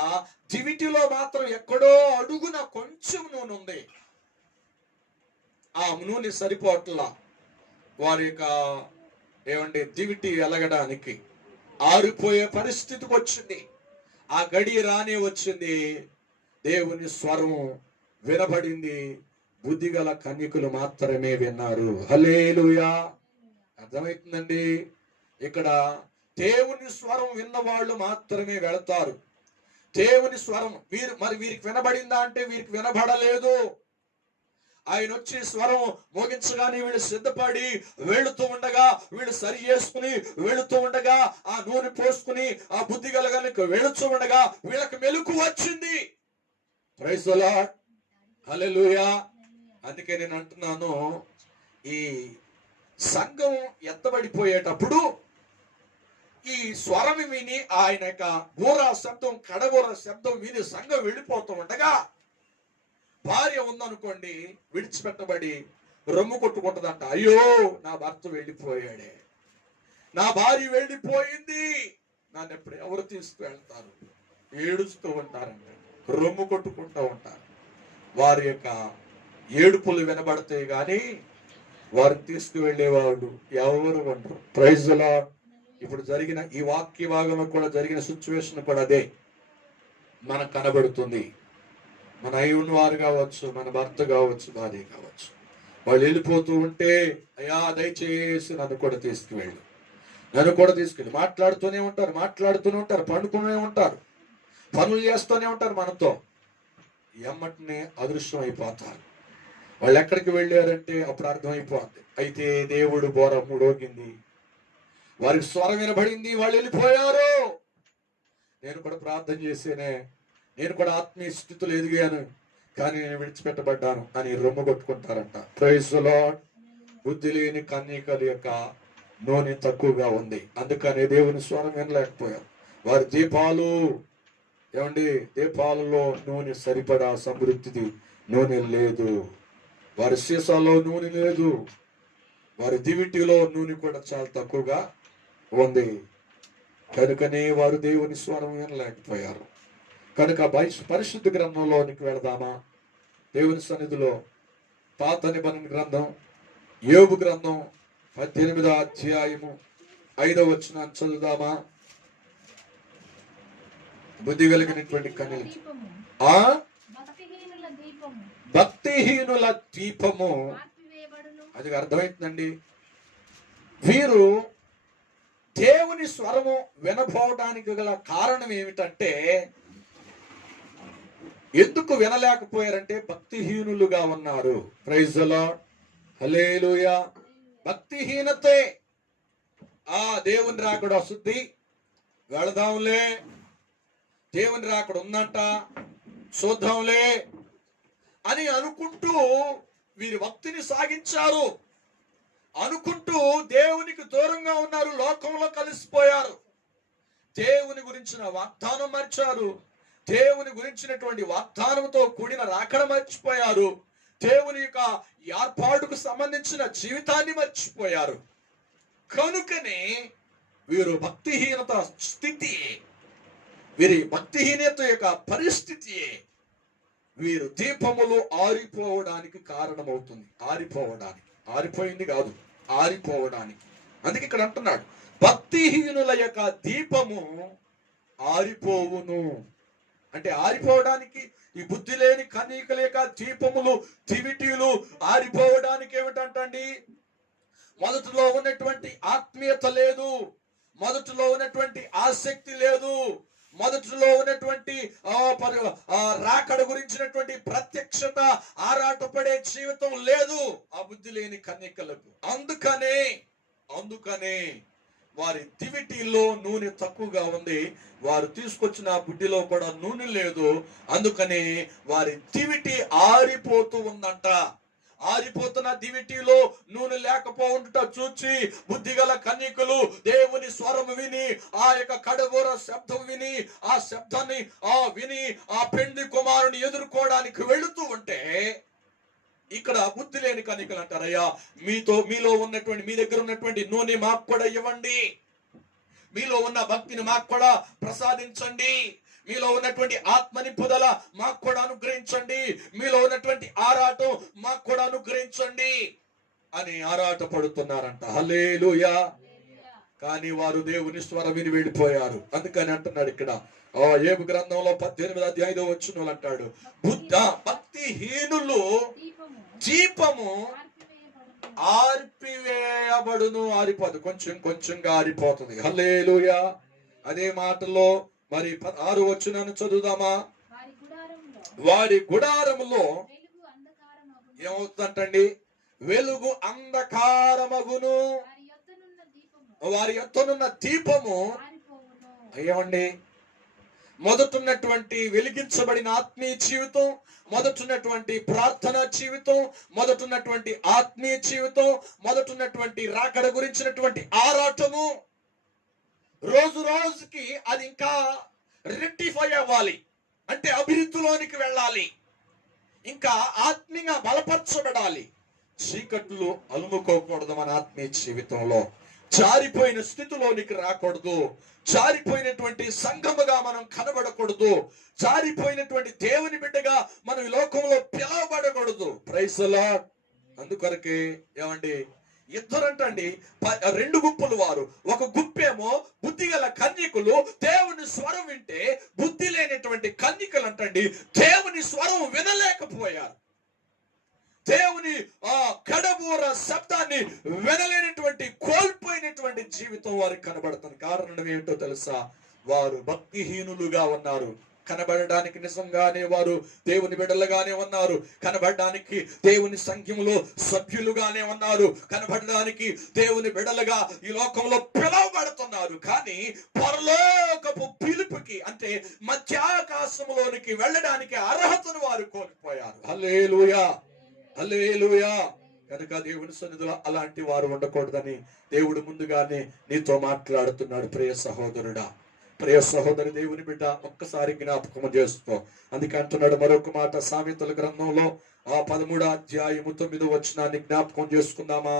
దివిటిలో మాత్రం ఎక్కడో అడుగున కొంచెం నూనె ఉంది. ఆ నూనె సరిపోట్లా. వారి యొక్క ఏమండి దివిటి ఎలగడానికి ఆరిపోయే పరిస్థితికి వచ్చింది. ఆ గడి రానే వచ్చింది. దేవుని స్వరం వినబడింది. బుద్ధిగల కన్యకులు మాత్రమే విన్నారు. హల్లెలూయా. అర్థమవుతుందండి? ఇక్కడ దేవుని స్వరం విన్నవాళ్ళు మాత్రమే వెళతారు. దేవుని స్వరం వీరికి వినబడిందా అంటే వీరికి వినబడలేదు. ఆయన వచ్చి స్వరం మోగించగానే వీళ్ళు సిద్ధపడి వెళుతూ ఉండగా, వీళ్ళు సరి చేసుకుని వెళుతూ ఉండగా, ఆ నూనె పోసుకుని ఆ బుద్ధి కలగడానికి వెళుతూ ఉండగా వీళ్ళకి మెలుకు వచ్చింది. ప్రైజ్ ది లార్డ్, హల్లెలూయా. అందుకే నేను అంటున్నాను, ఈ సంఘం ఎత్తబడిపోయేటప్పుడు ఈ స్వరం విని, ఆయన యొక్క బూర శబ్దం, కడబూర శబ్దం విని సంఘం వెళ్ళిపోతూ ఉండగా, భార్య ఉందనుకోండి, విడిచిపెట్టబడి రొమ్ము కొట్టుకుంటుందంట. అయ్యో, నా భర్త వెళ్ళిపోయాడే, నా భార్య వెళ్ళిపోయింది, నన్ను ఎప్పుడు ఎవరు తీసుకువెళ్తారు? ఏడుస్తూ ఉంటారంట, రొమ్ము కొట్టుకుంటూ ఉంటారు. వారి యొక్క ఏడుపులు వినబడతాయి కానీ వారిని తీసుకువెళ్ళేవాడు ఎవరు ఉండరు. Praise the lord. ఇప్పుడు జరిగిన ఈ వాక్య భాగంలో కూడా జరిగిన సిచ్యువేషన్ కూడా అదే మనకు కనబడుతుంది. మన అయి ఉన్నవారు కావచ్చు, మన భర్త కావచ్చు, భార్య కావచ్చు, వాళ్ళు వెళ్ళిపోతూ ఉంటే అయ్యా దయచేసి నన్ను కూడా తీసుకువెళ్ళు, నన్ను కూడా తీసుకెళ్ళి. మాట్లాడుతూనే ఉంటారు, పండుకునే ఉంటారు, పనులు చేస్తూనే ఉంటారు మనతో. ఎమ్మటినే అదృశ్యం అయిపోతారు. వాళ్ళు ఎక్కడికి వెళ్ళారంటే అప్పుడు అర్థమైపోద్ది. అయితే దేవుడు బోర మూడోగింది, వారికి స్వరం వినబడింది, వాళ్ళు వెళ్ళిపోయారు. నేను కూడా ప్రార్థన చేసేనే, నేను కూడా ఆత్మీయ స్థితిలో ఎదిగాను, కానీ నేను విడిచిపెట్టబడ్డాను అని రొమ్ము కొట్టుకుంటారంట. Praise the lord. బుద్ధి లేని కన్యకల యొక్క నూనె తక్కువగా ఉంది, అందుకని దేవుని స్వరం వినలేకపోయారు. వారి దీపాలు, ఏమండి, దీపాలలో నూనె సరిపడా సమృద్ధిది నూనె లేదు, వారి సీసాలో నూనె లేదు, వారి దివిటిలో నూనె కూడా చాలా తక్కువగా ఉంది. కనుకనే వారు దేవుని స్వరం వినలేకపోయారు. కనుక పరిశుద్ధ గ్రంథంలోనికి వెళదామా? దేవుని సన్నిధిలో పాత నిబంధన గ్రంథం యోబు గ్రంథం 18వ అధ్యాయము 5వ వచనం చదువుదామా? బుద్ధి కలిగినటువంటి కన్యలు, భక్తిహీనుల దీపము. అది అర్థమవుతుందండి. వీరు దేవుని స్వరము వినబోవడానికి గల కారణం ఏమిటంటే, ఎందుకు వినలేకపోయారంటే భక్తిహీనులుగా ఉన్నారు. ప్రైజ్ ది లార్డ్, హల్లెలూయా. భక్తిహీనతే. దేవుని రాకడ వస్తుంది, వెళదాంలే, దేవుని రాకడ ఉందంట, చూద్దాంలే అని అనుకుంటూ వీరి భక్తిని సాగించారు. అనుకుంటూ దేవునికి దూరంగా ఉన్నారు, లోకంలో కలిసిపోయారు. దేవుని గురించిన వాగ్దానం మర్చారు, దేవుని గురించినటువంటి వాగ్దానంతో కూడిన రాకడ మర్చిపోయారు, దేవుని యొక్క ఏర్పాటుకు సంబంధించిన జీవితాన్ని మర్చిపోయారు. కనుకనే వీరు భక్తిహీనత స్థితి, వీరి భక్తిహీనత యొక్క పరిస్థితి వీరు దీపములు ఆరిపోవడానికి కారణమవుతుంది. ఆరిపోయింది కాదు, ఆరిపోవడానికి. అందుకే ఇక్కడ అంటున్నాడు, భక్తిహీనుల యొక్క దీపము ఆరిపోవును. అంటే ఆరిపోవడానికి, ఈ బుద్ధి లేని కన్యకల యొక్క దీపములు, దివిటీలు ఆరిపోవడానికి ఏమిటంటండి? మొదటిలో ఉన్నటువంటి ఆత్మీయత లేదు, మొదటిలో ఉన్నటువంటి ఆసక్తి లేదు, మొదటిలో ఉన్నటువంటి రాకడ గురించినటువంటి ప్రత్యక్షత, ఆరాటపడే జీవితం లేదు ఆ బుద్ధి లేని కన్యకలకు. అందుకనే వారి దివిటీలో నూనె తక్కువగా ఉంది, వారు తీసుకొచ్చిన బుడ్డిలో కూడా నూనె లేదు. అందుకనే వారి దివిటి ఆరిపోతూ ఉందంట. ఆరిపోతున్న దివిటిలో నూనె లేకపోవుట చూచి బుద్ధిగల కన్యకలు దేవుని స్వరం విని, ఆ యొక్క కడబోర శబ్దం విని, ఆ శబ్దాన్ని విని ఆ పెండ్లి కుమారుని ఎదుర్కోవడానికి వెళుతూ ఉంటే, ఇక్కడ బుద్ధి లేని కన్యకలు అంటారయ్యా, మీలో ఉన్నటువంటి, మీ దగ్గర ఉన్నటువంటి నూనె మాకు కూడా ఇవ్వండి, మీలో ఉన్న భక్తిని మాకు కూడా ప్రసాదించండి, మీలో ఉన్నటువంటి ఆత్మ నింపుదల మాకు కూడా అనుగ్రహించండి, మీలో ఉన్నటువంటి ఆరాటం మాకు కూడా అనుగ్రహించండి అని ఆరాట పడుతున్నారంట. హల్లెలూయా. కానీ వారు దేవుని స్వరం విని వెళ్ళిపోయారు. అందుకని అంటున్నాడు ఇక్కడ యోబు గ్రంథంలో 18వ అధ్యాయం 5వ వచనం అంటాడు, భక్తిహీనులు దీపము ఆర్పివేయబడును. ఆరిపోదు, కొంచెంగా ఆరిపోతుంది. హల్లెలూయా. అదే మాటలో మరి 6వ వచనాన్ని చదువుదామా? వారి గుడారములో ఏమవుతుందంటండి? వెలుగు అంధకారమగును, వారి యొద్దనున్న దీపము. ఏమండి, మొదటున్నటువంటి వెలిగించబడిన ఆత్మీయ జీవితం, మొదటున్నటువంటి ప్రార్థన జీవితం, మొదటున్నటువంటి ఆత్మీయ జీవితం, మొదటున్నటువంటి రాకడ గురించినటువంటి ఆరాటము, రోజు రోజుకి అది ఇంకా రెక్టిఫై అవ్వాలి, అంటే అభివృద్ధిలోనికి వెళ్ళాలి, ఇంకా ఆత్మీయంగా బలపరచబడాలి. చీకట్లు అలుముకోకూడదు. మన ఆత్మీయ జీవితంలో జారిపోయిన స్థితిలోనికి రాకూడదు, జారిపోయినటువంటి సంఘముగా మనం కనబడకూడదు, జారిపోయినటువంటి దేవుని బిడ్డగా మనం ఈ లోకంలో పిలవబడకూడదు. Praise the lord. అందుకొరకే ఏమండి, ఇద్దరంటండి రెండు గుంపులు వారు. ఒక గుంపేమో బుద్ధి గల కన్యకులు, దేవుని స్వరం వింటే బుద్ధి లేనటువంటి కన్యకులు అంటండి దేవుని స్వరం వినలేకపోయారు. దేవుని కడబూర శబ్దాన్ని వినలేనటువంటి కోల్పోయినటువంటి జీవితం వారికి కనబడుతుంది. కారణం ఏంటో తెలుసా? వారు భక్తిహీనులుగా ఉన్నారు. కనబడడానికి నిజంగానే వారు దేవుని బిడ్డలుగానే ఉన్నారు, కనబడడానికి దేవుని సంఘములో సభ్యులుగానే ఉన్నారు, కనబడడానికి దేవుని బిడ్డలుగా ఈ లోకంలో పిలువబడుతున్నారు. కానీ పరలోకపు పిలుపుకి అంటే మధ్యాకాశంలోనికి వెళ్ళడానికి అర్హతను వారు కోల్పోయారు. హల్లెలూయా, హల్లెలూయా. కనుక దేవుని సన్నిధిలో అలాంటి వారు ఉండకూడదని దేవుడు ముందుగానే నీతో మాట్లాడుతున్నాడు. ప్రియ సహోదరుడా, ప్రియ సహోదరి, దేవుని బిడ్డ, ఒక్కసారి జ్ఞాపకం చేసుకో. అందుకే అంటున్నాడు మరొక మాట సామెతల గ్రంథంలో 13వ అధ్యాయము 9వ వచనాన్ని జ్ఞాపకం చేసుకుందామా?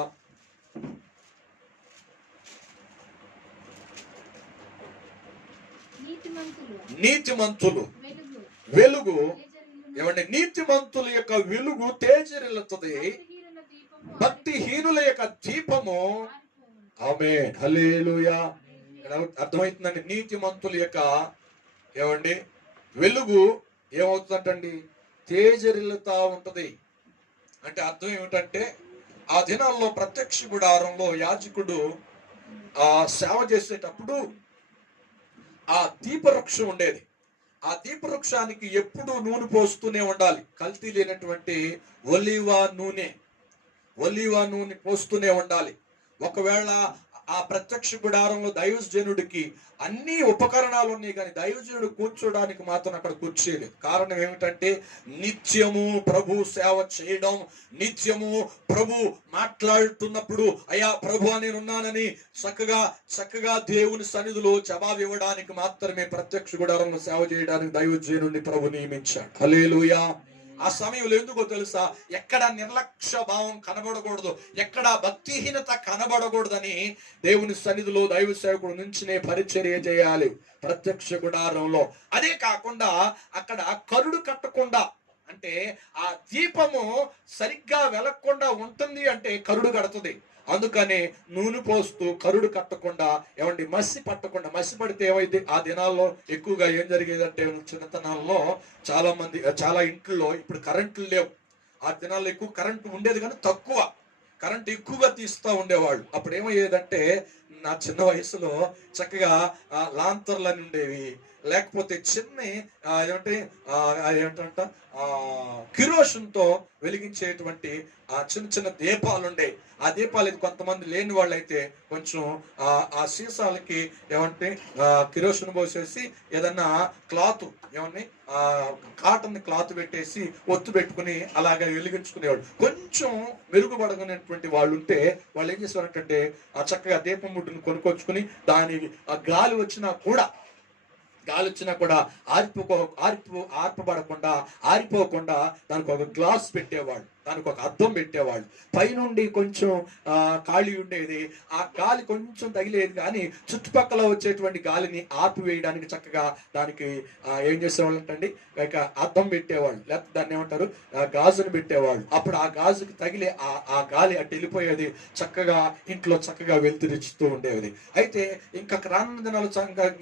నీతిమంతులు వెలుగు, ఏమంటే నీతిమంతుల యొక్క వెలుగు తేజరిల్లుతుంది, భక్తిహీనుల యొక్క దీపము. ఆమేన్, హల్లెలూయా. అర్థమవుతుందండి. నీతిమంతుల యొక్క ఏమండి వెలుగు ఏమవుతుందంటండి? తేజరిల్లుతా ఉంటది. అంటే అర్థం ఏమిటంటే, ఆ దినాల్లో ప్రత్యక్ష గుడారంలో యాజకుడు సేవ చేసేటప్పుడు ఆ దీపవృక్షం ఉండేది. ఆ దీపవృక్షానికి ఎప్పుడు నూనె పోస్తూనే ఉండాలి. కల్తీ లేనటువంటి ఒలీవ నూనె పోస్తూనే ఉండాలి. ఒకవేళ ఆ ప్రత్యక్ష గుడారంలో దైవజనుడికి అన్ని ఉపకరణాలు ఉన్నాయి, కానీ దైవజనుడు కూర్చోడానికి మాత్రం అక్కడ కూర్చోలేదు. కారణం ఏమిటంటే, నిత్యము ప్రభు సేవ చేయడం, నిత్యము ప్రభు మాట్లాడుతున్నప్పుడు అయ్యా ప్రభు నేనున్నానని చక్కగా దేవుని సన్నిధిలో జవాబు ఇవ్వడానికి మాత్రమే ప్రత్యక్ష గుడారంలో సేవ చేయడానికి దైవజనుడిని ప్రభు నియమించాడు. హల్లెలూయా. ఆ సమయంలో ఎందుకో తెలుసా? ఎక్కడ నిర్లక్ష్య భావం కనబడకూడదు, ఎక్కడ భక్తిహీనత కనబడకూడదని దేవుని సన్నిధిలో దైవ సేవకుడు నుంచినే పరిచర్య చేయాలి ప్రత్యక్ష గుడారంలో. అదే కాకుండా అక్కడ కరుడు కట్టకుండా, అంటే ఆ దీపము సరిగ్గా వెలగకుండా ఉంటుంది అంటే కరుడు కడుతుంది. అందుకని నూనె పోస్తూ కరుడు కట్టకుండా, ఏమండి మసి పట్టకుండా. మసి పడితే ఏమైతే ఆ దినాల్లో ఎక్కువగా ఏం జరిగేదంటే, చిన్నతనాల్లో చాలా ఇంట్లో ఇప్పుడు కరెంట్లు లేవు. ఆ దినాల్లో ఎక్కువ కరెంటు ఉండేది కానీ తక్కువ, కరెంట్ ఎక్కువగా తీస్తూ ఉండేవాళ్ళు. అప్పుడు ఏమయ్యేదంటే, నా చిన్న వయసులో చక్కగా లాంతర్లని ఉండేవి, లేకపోతే చిన్న ఏమంటే కిరోషన్తో వెలిగించేటువంటి చిన్న చిన్న దీపాలు ఉండే. ఆ దీపాలు కొంతమంది లేని వాళ్ళు అయితే కొంచెం ఆ సీసాలకి ఏమంటే కిరోషన్ పోసేసి ఏదన్నా క్లాత్ కాటన్ క్లాత్ పెట్టేసి ఒత్తు పెట్టుకుని అలాగే వెలిగించుకునేవాడు. కొంచెం మెరుగుపడగనేటువంటి వాళ్ళు ఉంటే వాళ్ళు ఏం చేసేవారంటే ఆ చక్కగా దీపం ముట్టుని కొనుక్కొచ్చుకుని దాని గాలి వచ్చినా కూడా ఆరిపోకుండా దానికి ఒక గ్లాస్ పెట్టేవాళ్ళు, దానికి ఒక అద్దం పెట్టేవాళ్ళు. పైనుండి కొంచెం ఖాళీ ఉండేది, ఆ గాలి కొంచెం తగిలేది, కానీ చుట్టుపక్కల వచ్చేటువంటి గాలిని ఆపివేయడానికి చక్కగా దానికి ఏం చేసేవాళ్ళు అంటండి, ఇక అద్దం పెట్టేవాళ్ళు, లేకపోతే దాన్ని ఏమంటారు గాజును పెట్టేవాళ్ళు. అప్పుడు ఆ గాజుకి తగిలే ఆ గాలి అటు వెళ్ళిపోయేది, చక్కగా ఇంట్లో చక్కగా వెలుతురిస్తూ ఉండేది. అయితే ఇంకా రానున్న దినాలు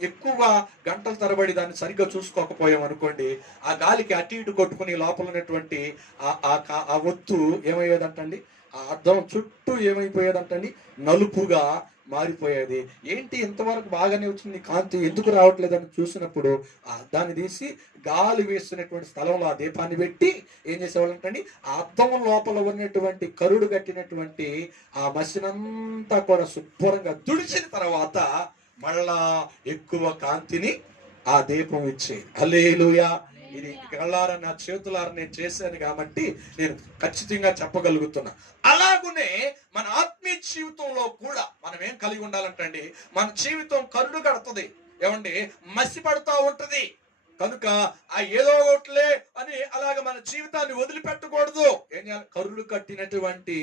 ఎక్కువగా గంటల తరబడి దాన్ని సరిగ్గా చూసుకోకపోయాం అనుకోండి, ఆ గాలికి అటు ఇటు కొట్టుకుని లోపల ఉన్నటువంటి ఆ ఒత్తు ఏమయ్యేదంటండి, ఆ అద్దం చుట్టూ ఏమైపోయేదంటండి, నలుపుగా మారిపోయేది. ఏంటి ఇంతవరకు బాగానే వచ్చింది, కాంతి ఎందుకు రావట్లేదని చూసినప్పుడు దాన్ని తీసి గాలి వేస్తున్నటువంటి స్థలంలో ఆ దీపాన్ని పెట్టి ఏం చేసేవాళ్ళంటండి, ఆ అద్దం లోపల ఉన్నటువంటి కరుడు కట్టినటువంటి ఆ మసినంతా కూడా శుభ్రంగా తుడిచిన తర్వాత మళ్ళా ఎక్కువ కాంతిని ఆ దీపం ఇచ్చేది. హల్లెలూయా. ఇది కళ్ళారా నా చేతులారా నేను చేశాను కాబట్టి నేను ఖచ్చితంగా చెప్పగలుగుతున్నా. అలాగునే మన ఆత్మీయ జీవితంలో కూడా మనం ఏం కలిగి ఉండాలంటండి, మన జీవితం కరుడు కడుతుంది, ఏమండి మసి పడుతూ ఉంటది, కనుక ఆ ఏదో ఒకట్లే అని అలాగ మన జీవితాన్ని వదిలిపెట్టకూడదు. ఏం చేయాలి? కరుడు కట్టినటువంటి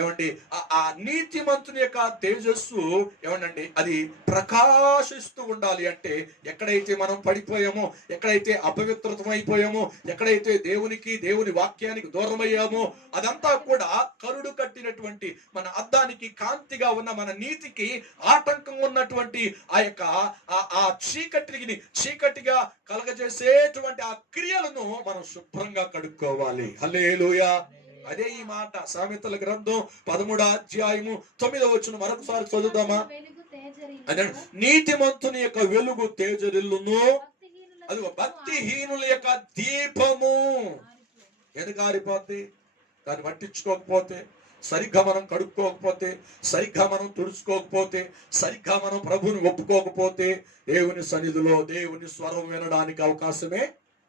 ఏమండి ఆ నీతిమంతుని యొక్క తేజస్సు ఏమండి అది ప్రకాశిస్తూ ఉండాలి. అంటే ఎక్కడైతే మనం పడిపోయామో, ఎక్కడైతే అపవిత్రతం అయిపోయామో, ఎక్కడైతే దేవుని వాక్యానికి దూరమయ్యామో, అదంతా కూడా కరుడు కట్టినటువంటి మన అద్దానికి కాంతిగా ఉన్న మన నీతికి ఆటంకం ఉన్నటువంటి ఆ యొక్క ఆ చీకటిగా కలగజేసేటువంటి ఆ క్రియలను మనం శుభ్రంగా కడుక్కోవాలి. హల్లెలూయా. అదే ఈ మాట సామెతల గ్రంథం 13వ అధ్యాయము 9వ వచనం మరొకసారి చదువుదామా? అదే నీతిమంతుని యొక్క వెలుగు తేజరిల్లును, అది భక్తిహీనుల యొక్క దీపము ఎనగారిపోతే, దాన్ని పట్టించుకోకపోతే, సరిగ్గా మనం కడుక్కోకపోతే, సరిగ్గా మనం తుడుచుకోకపోతే, సరిగ్గా మనం ప్రభువుని ఒప్పుకోకపోతే దేవుని సన్నిధిలో దేవుని స్వరం వినడానికి అవకాశమే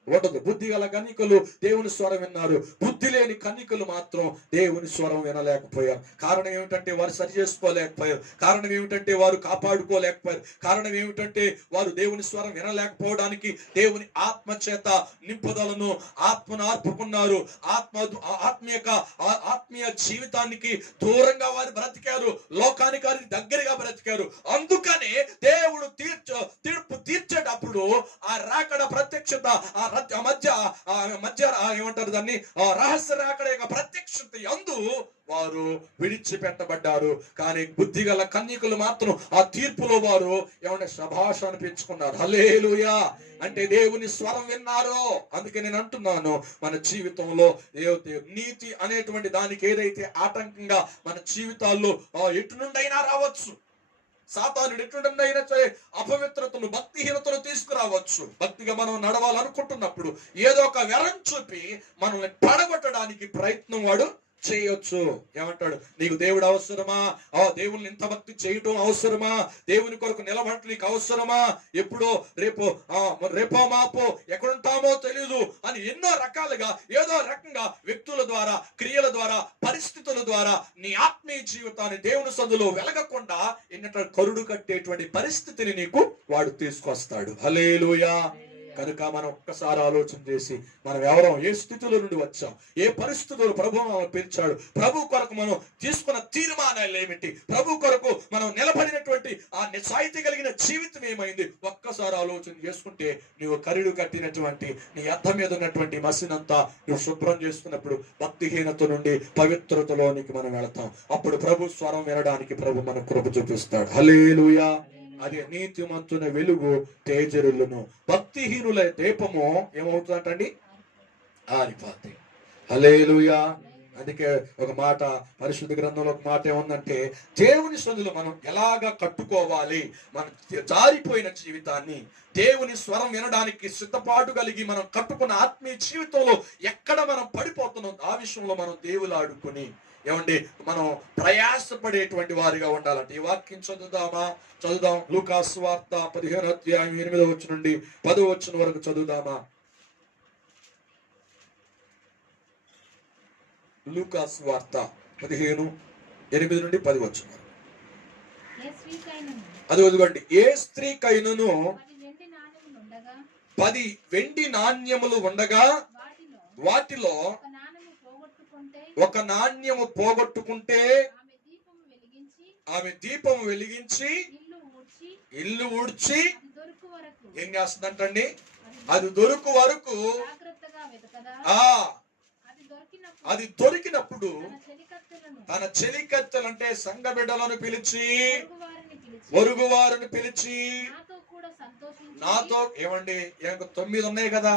ఉండదు. బుద్ధి గల కన్నికలు దేవుని స్వరం విన్నారు, బుద్ధి లేని కన్నికలు మాత్రం దేవుని స్వరం వినలేకపోయారు. కారణం ఏమిటంటే వారు సరి చేసుకోలేకపోయారు. కారణం ఏమిటంటే వారు కాపాడుకోలేకపోయారు. కారణం ఏమిటంటే వారు దేవుని స్వరం వినలేకపోవడానికి దేవుని ఆత్మ చేత నింపుదలను ఆత్మను ఆర్పుకున్నారు. ఆత్మీయ జీవితానికి దూరంగా వారు బ్రతికారు, లోకానికి వారికి దగ్గరగా బ్రతికారు. అందుకనే దేవుడు తీర్పు తీర్చేటప్పుడు ఆ రాకడ ప్రత్యక్షత, ఆ మధ్య ఏమంటారు దాన్ని, రహస్య రాకడ యొక్క ప్రత్యక్షత యందు వారు విడిచిపెట్టబడ్డారు. కానీ బుద్ధిగల కన్యకులు మాత్రం ఆ తీర్పులో వారు ఏమంటే శభాష అనిపించుకున్నారు. హల్లెలూయా. అంటే దేవుని స్వరం విన్నారు. అందుకే నేను అంటున్నాను, మన జీవితంలో నీతి అనేటువంటి దానికి ఏదైతే ఆటంకంగా మన జీవితాల్లో ఎటు నుండైనా రావచ్చు, సాతానుడు ఎటువంటిదైనా సరే అపవిత్రతను, భక్తిహీనతను తీసుకురావచ్చు. భక్తిగా మనం నడవాలనుకుంటున్నప్పుడు ఏదో ఒక వెరం చూపి మనల్ని పడగొట్టడానికి ప్రయత్నం వాడు చేయొచ్చు. ఏమంటాడు? నీకు దేవుడు అవసరమా? దేవుని ఇంత భక్తి చేయటం అవసరమా? దేవుని కొరకు నిలబడటం నీకు అవసరమా? ఎప్పుడో రేపో మాపో ఎక్కడుంటామో తెలియదు అని ఎన్నో రకాలుగా ఏదో రకంగా వ్యక్తుల ద్వారా, క్రియల ద్వారా, పరిస్థితుల ద్వారా నీ ఆత్మీయ జీవితాన్ని దేవుని సందులో వెలగకుండా ఎన్నట కరుడు కట్టేటువంటి పరిస్థితిని నీకు వాడు తీసుకొస్తాడు. హల్లెలూయా. కనుక మనం ఒక్కసారి ఆలోచన చేసి మనం ఎవరో, ఏ స్థితిలో నుండి వచ్చాం, ఏ పరిస్థితులు ప్రభు మనం పిలిచాడు, ప్రభు కొరకు మనం తీసుకున్న తీర్మానాలు ఏమిటి, ప్రభు కొరకు మనం నిలబడినటువంటి ఆ నిజాయితీ కలిగిన జీవితం ఏమైంది, ఒక్కసారి ఆలోచన చేసుకుంటే నువ్వు కరుడు కట్టినటువంటి నీ అద్దం మీద ఉన్నటువంటి మసినంతా నువ్వు శుభ్రం చేసుకున్నప్పుడు భక్తిహీనత నుండి పవిత్రతలోనికి మనం వెళతాం. అప్పుడు ప్రభు స్వరం వినడానికి ప్రభు మన కృప చూపిస్తాడు. హల్లెలూయా. అదే నీతిమంతుని వెలుగు తేజరిల్లును, భక్తిహీనుల దీపము ఏమవుతుందంటండి? ఆరిపోతాయి. హల్లెలూయా. అందుకే ఒక మాట పరిశుద్ధ గ్రంథంలో ఒక మాట ఏముందంటే, దేవుని సన్నిధిలో మనం ఎలాగా కట్టుకోవాలి మన జారిపోయిన జీవితాన్ని, దేవుని స్వరం వినడానికి సిద్ధపాటు కలిగి మనం కట్టుకున్న ఆత్మీయ జీవితంలో ఎక్కడ మనం పడిపోతున్నాం ఆ విషయంలో మనం దేవులాడుకుని ఏమండి మనం ప్రయాసపడేటువంటి వారిగా ఉండాలంటే ఈ వాక్యం చదువుదాం. లూకాసు సువార్త 15వ అధ్యాయం 8వ వచనం నుండి 10వ వచనం వరకు చదువుదామా? లూకాసు సువార్త 15:8 నుండి 10 వచనం. అదిగోండి, ఏ స్త్రీకైనను 10 వెండి నాణ్యములు ఉండగా వాటిలో ఒక నాణ్యము పోగొట్టుకుంటే ఆమె దీపము వెలిగించి ఇల్లు ఊడ్చి ఏం చేస్తుందంటండి? అది దొరుకు వరకు అది దొరికినప్పుడు తన చెలికత్తెలు అంటే సంఘ బిడ్డలను పిలిచి, పొరుగు వారిని పిలిచి, నాతో ఏమండి 9 ఉన్నాయి కదా,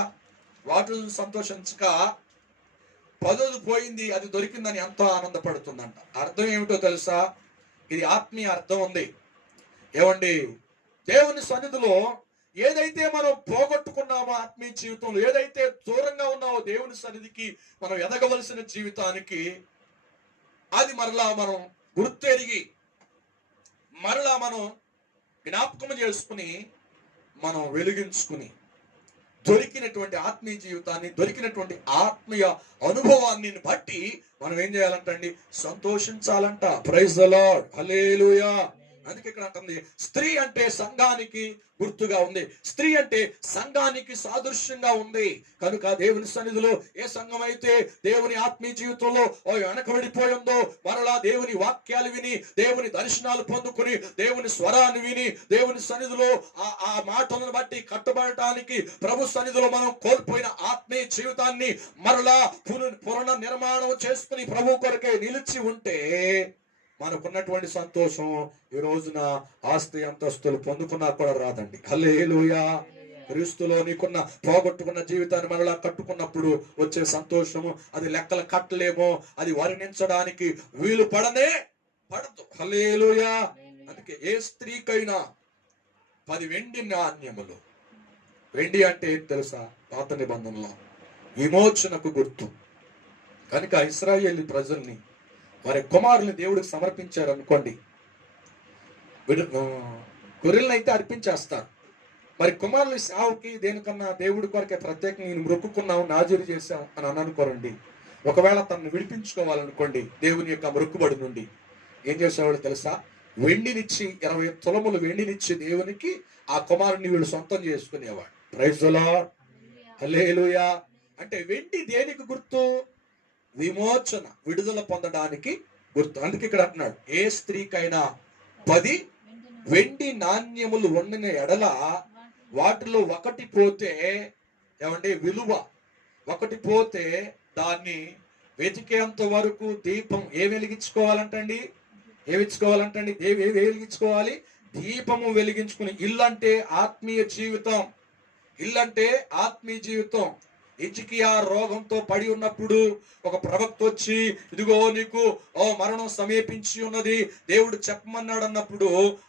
వాటిని సంతోషించక 10ది పోయింది, అది దొరికిందని ఎంతో ఆనందపడుతుందంట. అర్థం ఏమిటో తెలుసా? ఇది ఆత్మీయ అర్థం ఉంది. ఏమండి, దేవుని సన్నిధిలో ఏదైతే మనం పోగొట్టుకున్నామో ఆత్మీయ జీవితంలో, ఏదైతే దూరంగా ఉన్నామో దేవుని సన్నిధికి మనం ఎదగవలసిన జీవితానికి, అది మరలా మనం గుర్తెరిగి మరలా మనం జ్ఞాపకం చేసుకుని మనం వెలిగించుకుని దొరికినటువంటి ఆత్మీయ జీవితాన్ని, దొరికినటువంటి ఆత్మీయ అనుభవాన్ని బట్టి మనం ఏం చేయాలంటండి? సంతోషించాలంట. Praise the Lord. హల్లెలూయా. అందుకే ఇక్కడ అంటుంది స్త్రీ అంటే సంఘానికి గుర్తుగా ఉంది, స్త్రీ అంటే సంఘానికి సాదృశ్యంగా ఉంది. కనుక దేవుని సన్నిధిలో ఏ సంఘం అయితే దేవుని ఆత్మీయ జీవితంలో వెనకబడిపోయిందో, మరలా దేవుని వాక్యాలు విని, దేవుని దర్శనాలు పొందుకుని, దేవుని స్వరాన్ని విని, దేవుని సన్నిధిలో ఆ మాటలను బట్టి కట్టుబడటానికి ప్రభు సన్నిధిలో మనం కోల్పోయిన ఆత్మీయ జీవితాన్ని మరలా పునః నిర్మాణం చేసుకుని ప్రభు కొరకే నిలిచి ఉంటే మనకున్నటువంటి సంతోషం ఈ రోజున ఆస్తి అంతస్తులు పొందుకున్నా కూడా రాదండి. హల్లెలూయా. క్రీస్తులో నీకున్న పోగొట్టుకున్న జీవితాన్ని మరలా కట్టుకున్నప్పుడు వచ్చే సంతోషము అది లెక్కలు కట్టలేమో, అది వర్ణించడానికి వీలు పడదు. హల్లెలూయా. అందుకే ఏ స్త్రీకైనా 10 వెండి నాణ్యములు, వెండి అంటే ఏం తెలుసా? పాత నిబంధనలో విమోచనకు గుర్తు. కనుక ఇశ్రాయేలు ప్రజల్ని వారి కుమారుల్ని దేవుడికి సమర్పించారు అనుకోండి, గొర్రెలను అయితే అర్పించేస్తారు. మరి కుమారుల సేవకి దేనికన్నా దేవుడి కొరకే ప్రత్యేకంగా నేను మొక్కుకున్నావు, నాజీరు చేశాం అని అనుకోరండి. ఒకవేళ తనను విడిపించుకోవాలనుకోండి దేవుని యొక్క మొక్కుబడి నుండి ఏం చేసేవాడు తెలుసా? వెండినిచ్చి 20 తులములు వెండినిచ్చి దేవునికి ఆ కుమారుని వీళ్ళు సొంతం చేసుకునేవాడు. Praise the Lord. హల్లెలూయా. అంటే వెండి దేనికి గుర్తు? విమోచన, విడుదల పొందడానికి గుర్తు. అందుకే ఇక్కడ అంటున్నాడు ఏ స్త్రీకైనా 10 వెండి నాణ్యములు వండిన ఎడల వాటిలో ఒకటి పోతే, ఏమంటే విలువ ఒకటి పోతే దాన్ని వెతికేంత వరకు దీపం వెలిగించుకోవాలంటండి. వెలిగించుకోవాలి? దీపము వెలిగించుకుని. ఇల్లంటే ఆత్మీయ జీవితం, ఇల్లంటే ఆత్మీయ జీవితం. హిజ్కియా రోగంతో పడి ఉన్నప్పుడు ఒక ప్రవక్త వచ్చి ఇదిగో నీకు మరణం సమీపించి ఉన్నది దేవుడు చెప్పమన్నాడు అన్నప్పుడు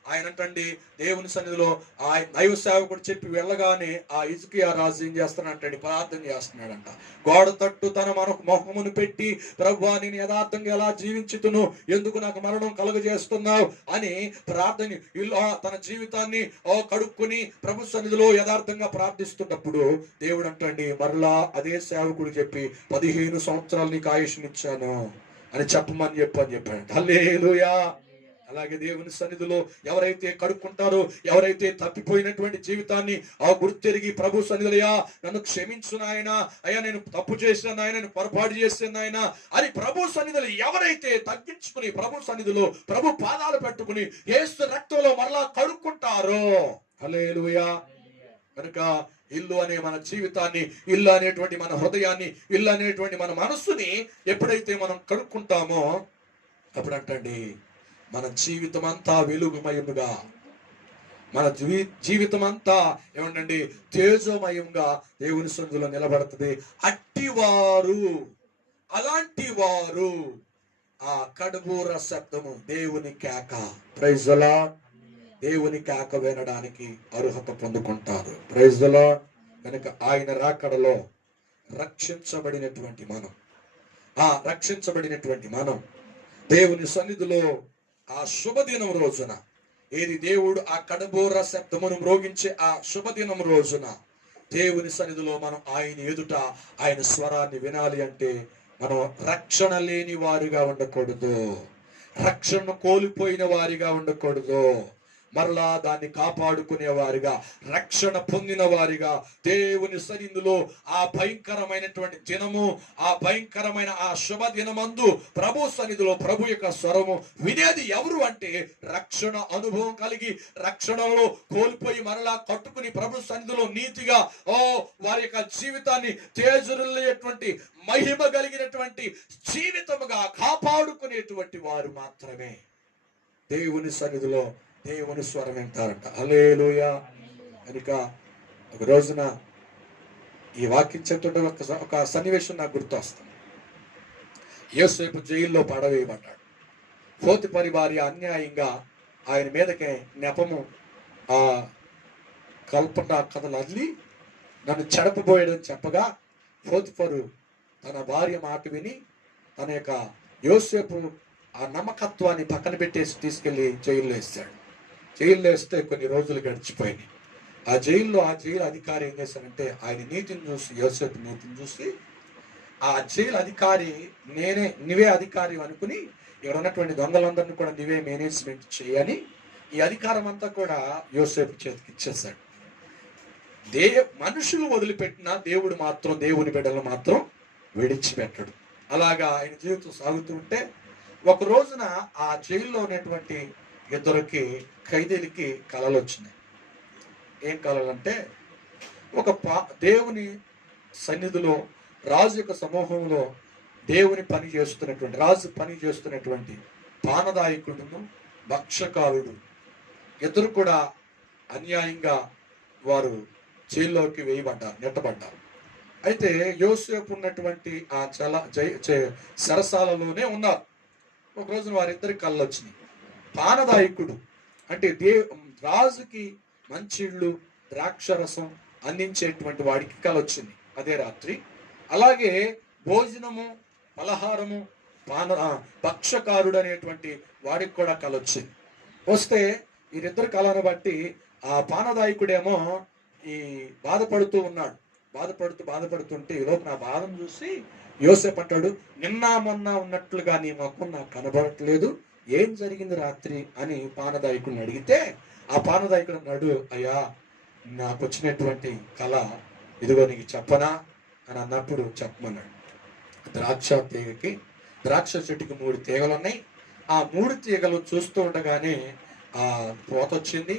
ఆయన అంటండి దేవుని సన్నిధిలో ఆయన దైవ సేవకుడు చెప్పి వెళ్ళగానే ఆ హిజ్కియా రాజు ఏం చేస్తానంటండి? ప్రార్థన చేస్తున్నాడంట. గోడ తట్టు తన మొహమును పెట్టి ప్రభువా నేను యథార్థంగా ఎలా జీవించుతును, ఎందుకు నాకు మరణం కలుగజేస్తున్నావు అని ప్రార్థన తన జీవితాన్ని కడుక్కుని ప్రభు సన్నిధిలో యథార్థంగా ప్రార్థిస్తున్నప్పుడు దేవుడు అంటండి మరలా అదే సేవకుడు చెప్పి 15 సంవత్సరాలు నీకు ఆయుష్నిచ్చాను అని చెప్పమని చెప్పాడు. హల్లెలూయా. అలాగే దేవుని సన్నిధిలో ఎవరైతే కడుక్కుంటారో, ఎవరైతే తప్పిపోయినటువంటి జీవితాన్ని గుర్తెరిగి ప్రభు సన్నిధిలో నన్ను క్షమించు నాయనా, అయ్యా నేను తప్పు చేశాను ఆయన, నేను పొరపాటు చేశాను ఆయన అని ప్రభు సన్నిధిలో ఎవరైతే తగ్గించుకుని ప్రభు సన్నిధిలో ప్రభు పాదాలు పెట్టుకుని యేసు రక్తంలో మరలా కడుక్కుంటారో, హల్లెలూయా. కనుక ఇల్లు అనే మన జీవితాన్ని, ఇల్లు అనేటువంటి మన హృదయాన్ని, ఇల్లు అనేటువంటి మన మనస్సుని ఎప్పుడైతే మనం కడుక్కుంటామో అప్పుడు అంటండి మన జీవితం అంతా వెలుగుమయముగా, మన జీవితం అంతా ఏమంటండి తేజోమయంగా దేవుని సన్నిధిలో నిలబడుతుంది. అలాంటి వారు ఆ కడుబూర శబ్దము దేవుని కేక, ప్రైజ్ ది లార్డ్, దేవుని కేక వినడానికి అర్హత పొందుకుంటారు. Praise the lord. కనుక ఆయన రాకడలో రక్షించబడినటువంటి మనం దేవుని సన్నిధిలో ఆ శుభదినం రోజున దేవుడు ఆ కడబోర శబ్దమును మ్రోగించే ఆ శుభదినం రోజున దేవుని సన్నిధిలో మనం ఆయన ఎదుట ఆయన స్వరాన్ని వినాలి అంటే మనం రక్షణ లేని వారిగా ఉండకూడదు, రక్షణను కోల్పోయిన వారిగా ఉండకూడదు. మరలా దాన్ని కాపాడుకునే వారిగా, రక్షణ పొందిన వారిగా దేవుని సన్నిధిలో ఆ భయంకరమైనటువంటి దినము, ఆ భయంకరమైన ఆ శుభ దినమందు ప్రభు సన్నిధిలో ప్రభు యొక్క స్వరము వినేది ఎవరు అంటే రక్షణ అనుభవం కలిగి రక్షణలో కోల్పోయి మరలా కట్టుకుని ప్రభు సన్నిధిలో నీతిగా వారి యొక్క జీవితాన్ని తేజరులేటువంటి మహిమ కలిగినటువంటి జీవితముగా కాపాడుకునేటువంటి వారు మాత్రమే దేవుని సన్నిధిలో దేవుని స్వరం వింటారంట. హల్లెలూయా. కనుక ఒక రోజున ఈ వాక్యం చెప్తుంటే ఒక సన్నివేశం నాకు గుర్తొస్తుంది. యోసేపు జైల్లో పడవేయబడ్డాడు. పోతిఫరు భార్య అన్యాయంగా ఆయన మీదకే నెపము కల్పన కథలు అల్లి నన్ను చెడపబోయాడని చెప్పగా పోతిఫరు తన భార్య మాట విని తన యొక్క యోసేపు ఆ నమ్మకత్వాన్ని పక్కన పెట్టేసి తీసుకెళ్లి జైల్లో వేస్తాడు. జైల్లో వేస్తే కొన్ని రోజులు గడిచిపోయినాయి. ఆ జైలు అధికారి ఏం చేశాడంటే ఆయన నీతిని చూసి, యోసేపు నీతిని చూసి ఆ జైలు అధికారి నువ్వే అధికారి అనుకుని ఇక్కడ ఉన్నటువంటి దొంగలందరినీ కూడా నువ్వే మేనేజ్మెంట్ చేయని ఈ అధికారం అంతా కూడా యోసేపు చేతికి ఇచ్చేశాడు. మనుషులు వదిలిపెట్టిన దేవుడు మాత్రం దేవుని బిడ్డలు మాత్రం విడిచిపెట్టడు. అలాగా ఆయన జీవితం సాగుతూ ఉంటే ఒక రోజున ఆ జైల్లో ఉన్నటువంటి ఇద్దరికి ఖైదీలకి కలలు వచ్చినాయి. ఏం కలలు అంటే, ఒక దేవుని సన్నిధిలో రాజు యొక్క సమూహంలో దేవుని పని చేస్తున్నటువంటి రాజు పని చేస్తున్నటువంటి పానదాయకుడును భక్షకారుడు ఇద్దరు కూడా అన్యాయంగా వారు జైల్లోకి నెట్టబడ్డారు. అయితే యోసేపు ఉన్నటువంటి ఆ సరసాలలోనే ఉన్నారు. ఒక రోజున వారిద్దరి కళ్ళు వచ్చినాయి. పానదాయకుడు అంటే రాజుకి మంచిళ్ళు ద్రాక్షరసం అందించేటువంటి వాడికి కళ వచ్చింది అదే రాత్రి. అలాగే భోజనము పలహారము భక్షకారుడు అనేటువంటి వాడికి కూడా కళ వచ్చింది. వస్తే వీరిద్దరు కళను బట్టి ఆ పానదాయకుడేమో ఈ బాధపడుతుంటే ఈ లోపు నా బాధను చూసి యోసేపు అంటాడు, నిన్న మొన్న ఉన్నట్లుగా నీ ముఖం నాకు కనబడట్లేదు, ఏం జరిగింది రాత్రి అని పానదాయకుడిని అడిగితే ఆ పానదాయకుడు అన్నాడు, అయ్యా నాకు వచ్చినటువంటి కళ ఇదిగో నీకు చెప్పనా అని అన్నప్పుడు చెప్పమన్నాడు. ద్రాక్ష చెట్టుకి 3 తీగలు ఉన్నాయి. ఆ 3 తీగలు చూస్తూ ఉండగానే ఆ పూత వచ్చింది,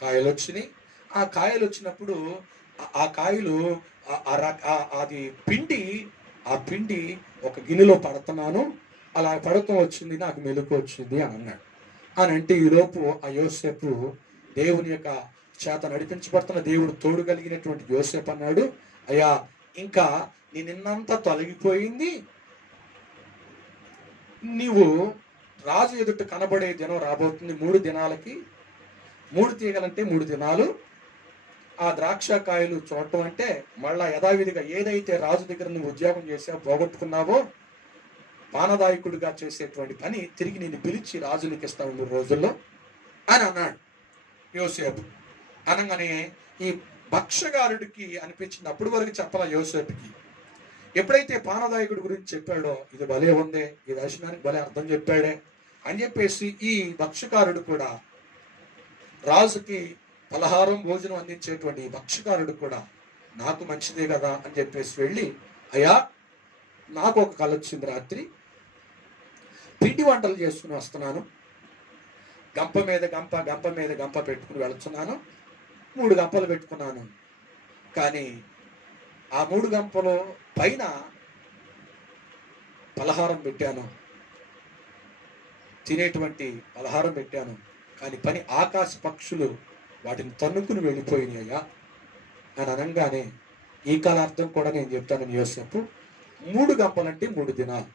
కాయలు వచ్చినాయి. ఆ కాయలు వచ్చినప్పుడు ఆ కాయలు అది పిండి ఒక గిన్నెలో పడుతున్నాను, అలా పడతం వచ్చింది, నాకు మెలకు వచ్చింది అని అన్నాడు. అని అంటే ఈలోపు ఆ యోసేపు దేవుని యొక్క చేత నడిపించబడుతున్న దేవుడు తోడు కలిగినటువంటి యోసేపు అన్నాడు, అయ్యా ఇంకా నీ నిన్నంతా తొలగిపోయింది, నీవు రాజు ఎదుట కనబడే దినం రాబోతుంది. 3 దినాలకి 3 తీగలంటే 3 దినాలు. ఆ ద్రాక్షకాయలు చూడటం అంటే మళ్ళా యథావిధిగా ఏదైతే రాజు దగ్గర నువ్వు ఉద్యోగం చేసావు పోగొట్టుకున్నావో పానదాయకుడిగా చేసేటువంటి పని తిరిగి నేను పిలిచి రాజునికి ఇస్తాను 3 రోజుల్లో అని అన్నాడు యోసేపు. అనగానే ఈ భక్షగారుడికి అనిపించింది, అప్పుడు వరకు చెప్పాల యోసేపుకి. ఎప్పుడైతే పానదాయకుడి గురించి చెప్పాడో ఇది భలే ఉందే, ఈ దర్శనానికి భలే అర్థం చెప్పాడే అని చెప్పేసి ఈ భక్షకారుడు కూడా రాజుకి పలహారం భోజనం అందించేటువంటి భక్షకారుడు కూడా నాకు మంచిదే కదా అని చెప్పేసి వెళ్ళి, అయ్యా నాకు ఒక కళ వచ్చింది రాత్రి, పిండి వంటలు చేసుకుని వస్తున్నాను, గంప మీద గంప పెట్టుకుని వెళుతున్నాను, 3 గంపలు పెట్టుకున్నాను, కానీ ఆ 3 గంపలో పైన పలహారం పెట్టాను, తినేటువంటి పలహారం పెట్టాను, కానీ ఆకాశ పక్షులు వాటిని తన్నుకుని వెళ్ళిపోయినాయ్యా అని అనగానే ఈ కాల అర్థం కూడా నేను చెప్తానని యోసేపు. 3 గంపలంటే 3 దినాలు.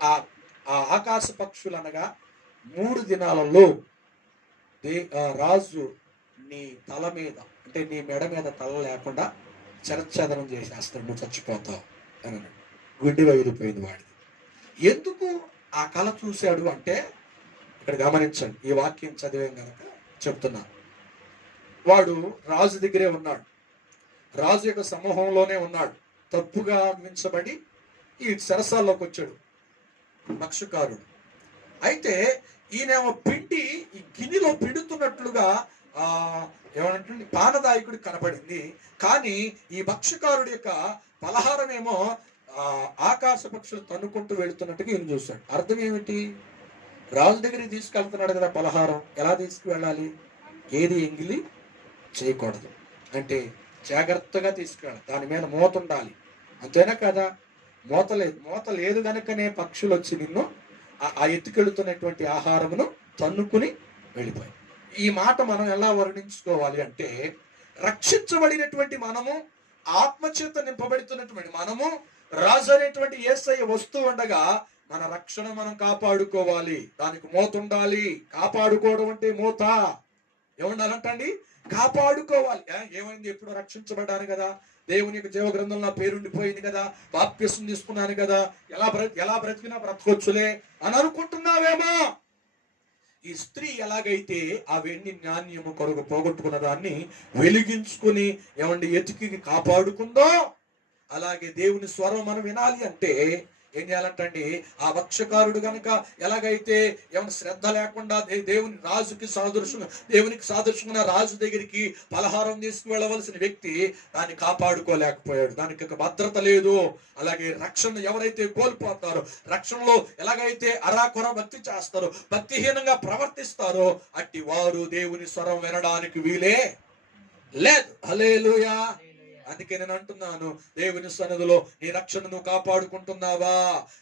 ఆ ఆకాశ పక్షులు అనగా 3 దినాలలో రాజు నీ తల మీద అంటే నీ మెడ మీద తల లేకుండా చరఛేదనం చేసేస్తాడు, నువ్వు చచ్చిపోతావు అని అన్నాడు. గుడ్డి వైరిపోయింది వాడిది. ఎందుకు ఆ కళ చూశాడు అంటే ఇక్కడ గమనించండి, ఈ వాక్యం చదివేం కనుక చెప్తున్నాను. వాడు రాజు దగ్గరే ఉన్నాడు, రాజు యొక్క సమూహంలోనే ఉన్నాడు, తప్పుగా మించబడి ఈ సరసాల్లోకి వచ్చాడు భక్షకారుడు. అయితే ఈయనేమో ఈ గిన్నెలో పిండుతున్నట్లుగా ఏమంటుంది పానదాయకుడికి కనబడింది, కానీ ఈ భక్షకారుడి యొక్క పలహారమేమో ఆకాశ పక్షులు తన్నుకుంటూ వెళుతున్నట్టుగా ఈయన చూశాడు. అర్థం ఏమిటి? రాజు దగ్గరికి తీసుకెళ్తున్నాడు కదా పలహారం, ఎలా తీసుకువెళ్ళాలి? ఏది ఎంగిలి చేయకూడదు, అంటే జాగ్రత్తగా తీసుకెళ్ళాలి, దాని మీద మూత ఉండాలి, అంతేనా కదా? మూత లేదు కనుకనే పక్షులు వచ్చి నిన్ను ఆ ఎత్తుకెళ్తున్నటువంటి ఆహారమును తన్నుకుని వెళ్ళిపోయి. ఈ మాట మనం ఎలా వర్ణించుకోవాలి అంటే, రక్షించబడినటువంటి మనము, ఆత్మచేత నింపబడుతున్నటువంటి మనము, రాజు అనేటువంటి యేసయ్య వస్తూ ఉండగా మన రక్షణ మనం కాపాడుకోవాలి, దానికి మూత ఉండాలి. కాపాడుకోవడం అంటే మూత ఏముండాలంటండి? కాపాడుకోవాలి. ఏమైంది? ఎప్పుడు రక్షించబడ్డాను కదా, దేవుని యొక్క జీవ గ్రంథంలో పేరుండిపోయింది కదా, బాప్తిసం తీసుకున్నాను కదా, ఎలా బ్రతికినా బ్రతకొచ్చులే అని అనుకుంటున్నావేమో. ఈ స్త్రీ ఎలాగైతే ఆ వెండి నాణ్యము కొరకు పోగొట్టుకున్న దాన్ని వెలిగించుకుని ఎతికి కాపాడుకుందో, అలాగే దేవుని స్వరం మనం వినాలి అంటే ఏం చేయాలంటండి, ఆ భక్ష్యకారుడు గనక ఎలాగైతే ఏమైనా శ్రద్ధ లేకుండా దేవునికి సాదృశ్యంగా రాజు దగ్గరికి పలహారం తీసుకువెళ్ళవలసిన వ్యక్తి దాన్ని కాపాడుకోలేకపోయాడు. దానికి ఒక భద్రత లేదు. అలాగే రక్షణ ఎవరైతే కోల్పోతారో, రక్షణలో ఎలాగైతే అరాకొర భక్తి చేస్తారో, భక్తిహీనంగా ప్రవర్తిస్తారో, అట్టి వారు దేవుని స్వరం వినడానికి వీలే లేదు. హల్లెలూయా. అందుకే నేను అంటున్నాను, దేవుని సన్నిధిలో నీ రక్షణ నువ్వు కాపాడుకుంటున్నావా?